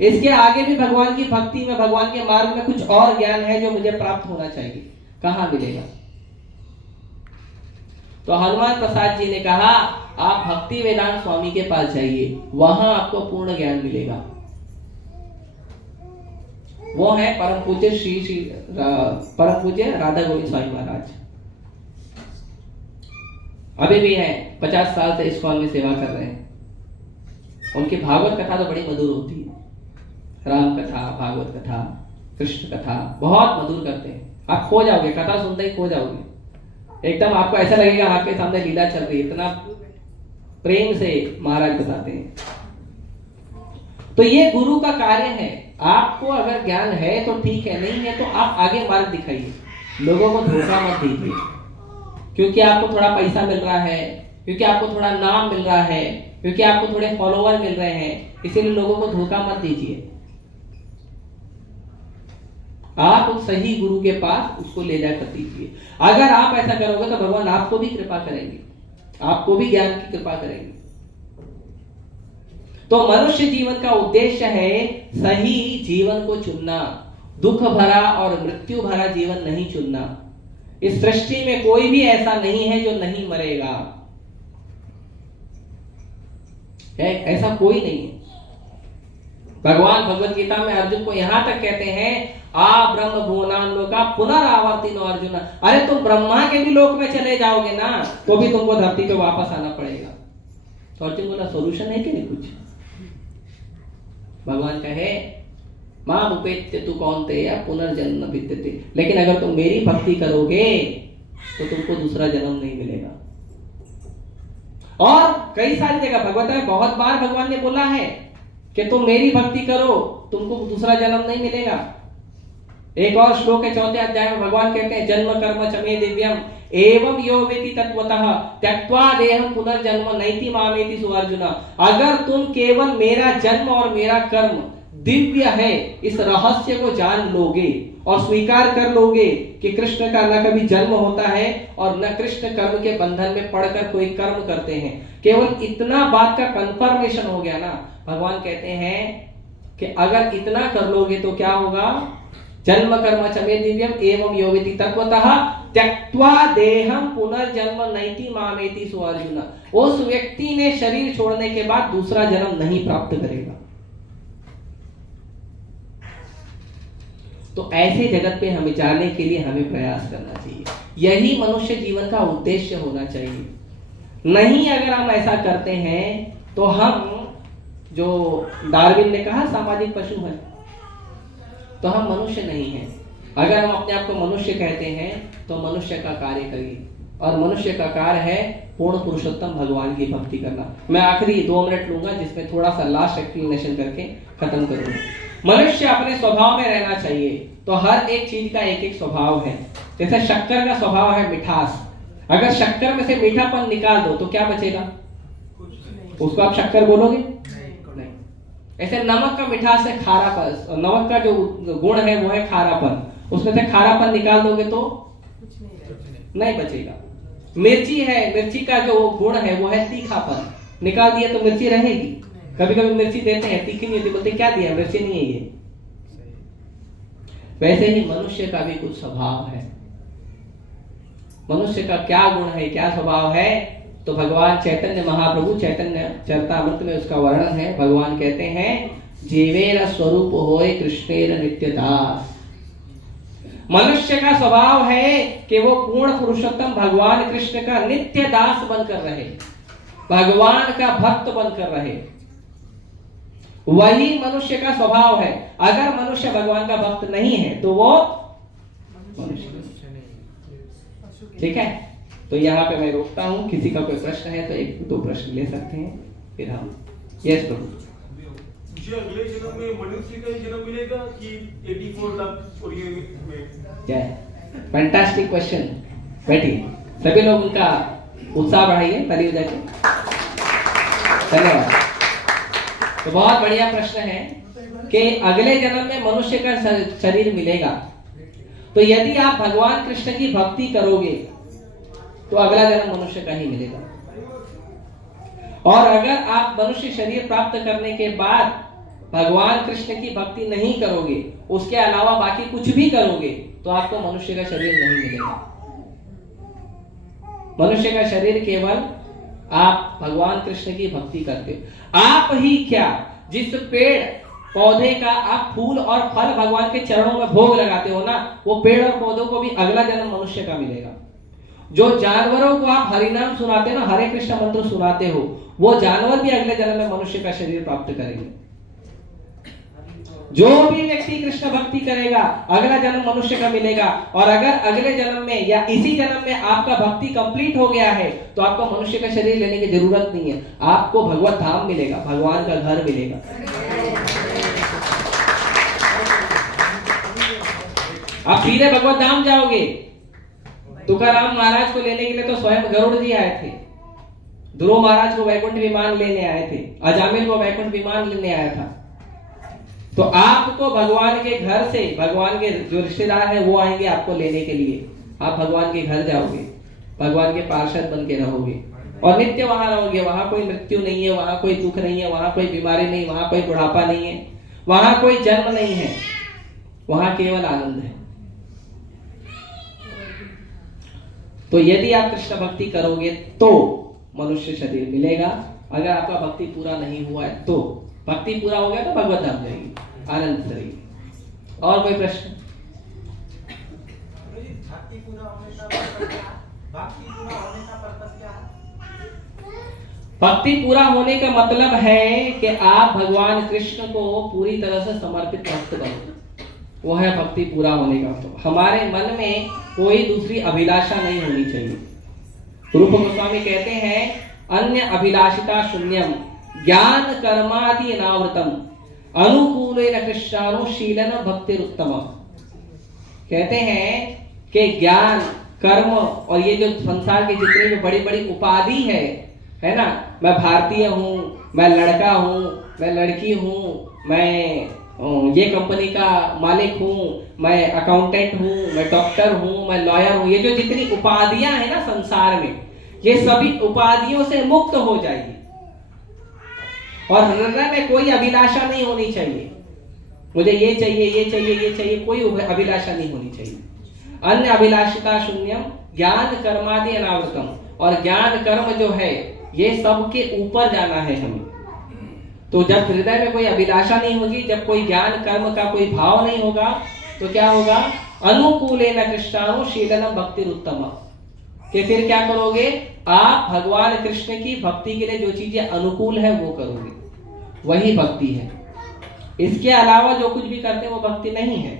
इसके आगे भी भगवान की भक्ति में, भगवान के मार्ग में कुछ और ज्ञान है जो मुझे प्राप्त होना चाहिए, कहां मिलेगा? तो हनुमान प्रसाद जी ने कहा आप भक्ति वेदांत स्वामी के पास जाइए, वहां आपको पूर्ण ज्ञान मिलेगा। वो है परम पूज्य परम पूज्य राधा गोविंद स्वामी महाराज, अभी भी हैं, 50 साल से इस्कॉन में सेवा कर रहे हैं। उनकी भागवत कथा तो बड़ी मधुर होती है, राम कथा, भागवत कथा, कृष्ण कथा बहुत मधुर करते हैं, आप खो जाओगे, कथा सुनते ही खो जाओगे, एकदम आपको ऐसा लगेगा आपके सामने लीला चल रही है, इतना प्रेम से महाराज बताते हैं। तो ये गुरु का कार्य है, आपको अगर ज्ञान है तो ठीक है, नहीं है तो आप आगे मार्ग दिखाइए, लोगों को धोखा मत दीजिए, क्योंकि आपको थोड़ा पैसा मिल रहा है, क्योंकि आपको थोड़ा नाम मिल रहा है, क्योंकि आपको थोड़े फॉलोवर मिल रहे हैं, इसीलिए लोगों को धोखा मत दीजिए। आप उस सही गुरु के पास उसको ले जाकर दीजिए। अगर आप ऐसा करोगे तो भगवान आपको भी कृपा करेंगे, आपको भी ज्ञान की कृपा करेंगे। तो मनुष्य जीवन का उद्देश्य है सही जीवन को चुनना, दुख भरा और मृत्यु भरा जीवन नहीं चुनना। इस सृष्टि में कोई भी ऐसा नहीं है जो नहीं मरेगा, ऐसा कोई नहीं है। भगवान भगवत गीता में अर्जुन को यहां तक कहते हैं आ ब्रह्म भुवनान्लोका पुनरावर्तिनो अर्जुन, अरे तुम ब्रह्मा के भी लोक में चले जाओगे ना तो भी तुमको धरती पे वापस आना पड़ेगा। तो अर्जुन बोला सोल्यूशन है कि नहीं कुछ? भगवान कहे मां उपेत्य तु कौन्तेय पुनर्जन्म विद्यते, लेकिन अगर तुम मेरी भक्ति करोगे तो तुमको दूसरा जन्म नहीं मिलेगा। और कई सारी जगह भगवत में बहुत बार भगवान ने बोला है कि तुम मेरी भक्ति करो, तुमको दूसरा जन्म नहीं मिलेगा। एक और श्लोक है 4 अध्याय में भगवान कहते हैं जन्म कर्म च मे दिव्यम एवं यो वेति तत्वतः त्यक्त्वा देहं पुनर्जन्म नैति मामेति सुअर्जुन। अगर तुम केवल मेरा जन्म और मेरा कर्म दिव्य है, इस रहस्य को जान लोगे और स्वीकार कर लोगे कि कृष्ण का न कभी जन्म होता है और न कृष्ण कर्म के बंधन में पड़कर कोई कर्म करते हैं, केवल इतना बात का कंफर्मेशन हो गया ना, भगवान कहते हैं कि अगर इतना कर लोगे तो क्या होगा? जन्म कर्म च मे दिव्यम एवं यो वेति तत्वतः त्यक्त्वा देहं पुनर्जन्म नैति मामेति सुअर्जुन। उस व्यक्ति ने शरीर छोड़ने के बाद दूसरा जन्म नहीं प्राप्त करेगा। तो ऐसे जगत पे हमें जाने के लिए हमें प्रयास करना चाहिए, यही मनुष्य जीवन का उद्देश्य होना चाहिए। नहीं अगर हम ऐसा करते हैं तो हम, जो डार्विन ने कहा सामाजिक पशु है, तो हम मनुष्य नहीं हैं। अगर हम अपने आप को मनुष्य कहते हैं तो मनुष्य का कार्य करिए, और मनुष्य का कार्य है पूर्ण पुरुषोत्तम भगवान की भक्ति करना। मैं आखिरी 2 मिनट लूंगा जिसमें थोड़ा सा लास्ट एक्सप्लेनेशन करके खत्म करूंगा। मनुष्य अपने स्वभाव में रहना चाहिए, तो हर एक चीज का एक एक स्वभाव है। जैसे शक्कर का स्वभाव है मिठास, अगर शक्कर में से मीठापन निकाल दो तो क्या बचेगा? उसको आप शक्कर बोलोगे? ऐसे नमक का मिठास है खारापन, नमक का जो गुण है वो है खारापन, उसमें से खारापन निकाल दोगे तो कुछ नहीं रहेगा। नहीं बचेगा। मिर्ची है, मिर्ची का जो गुण है वो है तीखापन, निकाल दिया तो मिर्ची रहेगी? कभी कभी मिर्ची देते हैं तीखी नहीं होती, बोलते क्या दिया, मिर्ची नहीं है ये। वैसे ही मनुष्य का भी कुछ स्वभाव है। मनुष्य का क्या गुण है, क्या स्वभाव है, तो भगवान चैतन्य महाप्रभु चैतन्य चरितामृत में उसका वर्णन है। भगवान कहते हैं जीवेर स्वरूप होए कृष्णेर नित्यदास। मनुष्य का स्वभाव है कि वो पूर्ण पुरुषोत्तम भगवान कृष्ण का नित्य दास बनकर रहे, भगवान का भक्त बनकर रहे। वही मनुष्य का स्वभाव है। अगर मनुष्य भगवान का भक्त नहीं है तो वो मनुष्य नहीं। ठीक है, तो यहाँ पे मैं रोकता हूँ। किसी का कोई प्रश्न है तो एक दो प्रश्न ले सकते हैं, फिर हम। यस प्रभु। मुझे अगले जन्म में मनुष्य का ही जन्म मिलेगा कि 84 लाख और ये में? क्या फैंटास्टिक क्वेश्चन। बैठिए, सभी लोग उनका उत्साह बढ़ाइए, ताली बजा के। धन्यवाद। तो बहुत बढ़िया प्रश्न है कि अगले जन्म में मनुष्य का शरीर मिलेगा। तो यदि आप भगवान कृष्ण की भक्ति करोगे तो अगला जन्म मनुष्य का ही मिलेगा। और अगर आप मनुष्य शरीर प्राप्त करने के बाद भगवान कृष्ण की भक्ति नहीं करोगे, उसके अलावा बाकी कुछ भी करोगे, तो आपको मनुष्य का शरीर नहीं मिलेगा। मनुष्य का शरीर केवल आप भगवान कृष्ण की भक्ति करते हो। आप ही क्या, जिस पेड़ पौधे का आप फूल और फल भगवान के चरणों में भोग लगाते हो ना, वो पेड़ और पौधों को भी अगला जन्म मनुष्य का मिलेगा। जो जानवरों को आप हरिनाम सुनाते हो ना, हरे कृष्ण मंत्र सुनाते हो, वो जानवर भी अगले जन्म में मनुष्य का शरीर प्राप्त करेंगे। जो भी व्यक्ति कृष्ण भक्ति करेगा अगला जन्म मनुष्य का मिलेगा। और अगर अगले जन्म में या इसी जन्म में आपका भक्ति कंप्लीट हो गया है तो आपको मनुष्य का शरीर लेने की जरूरत नहीं है, आपको भगवत धाम मिलेगा, भगवान का घर मिलेगा। आप सीधे भगवत धाम जाओगे। तुकाराम महाराज को लेने के लिए तो स्वयं गरुड़ जी आए थे, ध्रुव महाराज को वैकुंठ विमान लेने आए थे, अजामिल को वैकुंठ विमान लेने आया था। तो आपको भगवान के घर से, भगवान के जो रिश्तेदार है वो आएंगे आपको लेने के लिए। आप भगवान के घर जाओगे, भगवान के पार्षद बन के रहोगे और नित्य वहां रहोगे। वहां कोई मृत्यु नहीं है, वहां कोई दुख नहीं है, वहां कोई बीमारी नहीं, वहां कोई बुढ़ापा नहीं है, वहां कोई जन्म नहीं है, वहां केवल आनंद है। तो यदि आप कृष्ण भक्ति करोगे तो मनुष्य शरीर मिलेगा। अगर आपका भक्ति पूरा नहीं हुआ है तो, भक्ति पूरा हो गया तो भगवत धाम जाएगी, आनंद करेगी। और कोई प्रश्न? भक्ति पूरा होने का पर्पस क्या है? भक्ति पूरा होने का मतलब है कि आप भगवान कृष्ण को पूरी तरह से समर्पित भक्त बनो, वो है भक्ति पूरा होने का मतलब। हमारे मन में कोई दूसरी अभिलाषा नहीं होनी चाहिए। रूप गोस्वामी कहते हैं अन्य अभिलाषिता शून्यम ज्ञान कर्मादि अनावृतम अनुकूलेन कृष्णानुशीलन भक्तिरुत्तम। कहते हैं कि ज्ञान कर्म और ये जो संसार के जितने भी बड़ी बड़ी उपाधि है ना, मैं भारतीय हूँ, मैं लड़का हूँ, मैं लड़की हूँ, मैं ये कंपनी का मालिक हूँ, मैं अकाउंटेंट हूँ, मैं डॉक्टर हूँ, मैं लॉयर हूँ, ये जो जितनी उपाधियां हैं ना संसार में, ये सभी उपाधियों से मुक्त हो जाएगी। और हृदय में कोई अभिलाषा नहीं होनी चाहिए, मुझे ये चाहिए, ये चाहिए, ये चाहिए, कोई अभिलाषा नहीं होनी चाहिए। अन्य अभिलाषिता शून्यम ज्ञान कर्मादि अनावृतम। और ज्ञान कर्म जो है ये सबके ऊपर जाना है हमें। तो जब हृदय में कोई अभिलाषा नहीं होगी, जब कोई ज्ञान कर्म का कोई भाव नहीं होगा, तो क्या होगा? अनुकूलेन कृष्णानुशीलनम भक्तिरुत्तम। कि फिर क्या करोगे? आप भगवान कृष्ण की भक्ति के लिए जो चीजें अनुकूल है वो करोगे, वही भक्ति है। इसके अलावा जो कुछ भी करते हैं वो भक्ति नहीं है।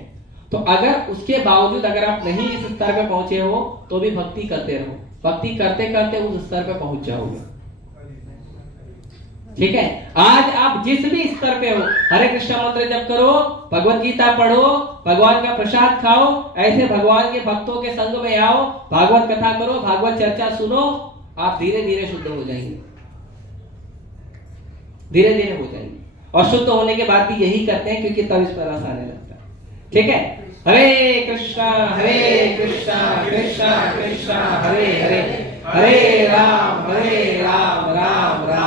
तो अगर उसके बावजूद अगर आप नहीं इस स्तर पे पहुंचे हो तो भी भक्ति करते रहो, भक्ति करते करते उस स्तर पे पहुंच जाओगे। ठीक है, आज आप जिस भी स्तर पे हो, हरे कृष्ण मंत्र जप करो, भगवत गीता पढ़ो, भगवान का प्रसाद खाओ, ऐसे भगवान के भक्तों के संग में आओ, भागवत कथा करो, भागवत चर्चा सुनो, आप धीरे धीरे शुद्ध हो जाएंगे, धीरे धीरे हो जाएंगे। और शुद्ध होने के बाद भी यही करते हैं, क्योंकि तब इस पर रस आने लगता है। ठीक है, हरे कृष्णा कृष्णा कृष्णा कृष्णा हरे हरे, हरे राम राम राम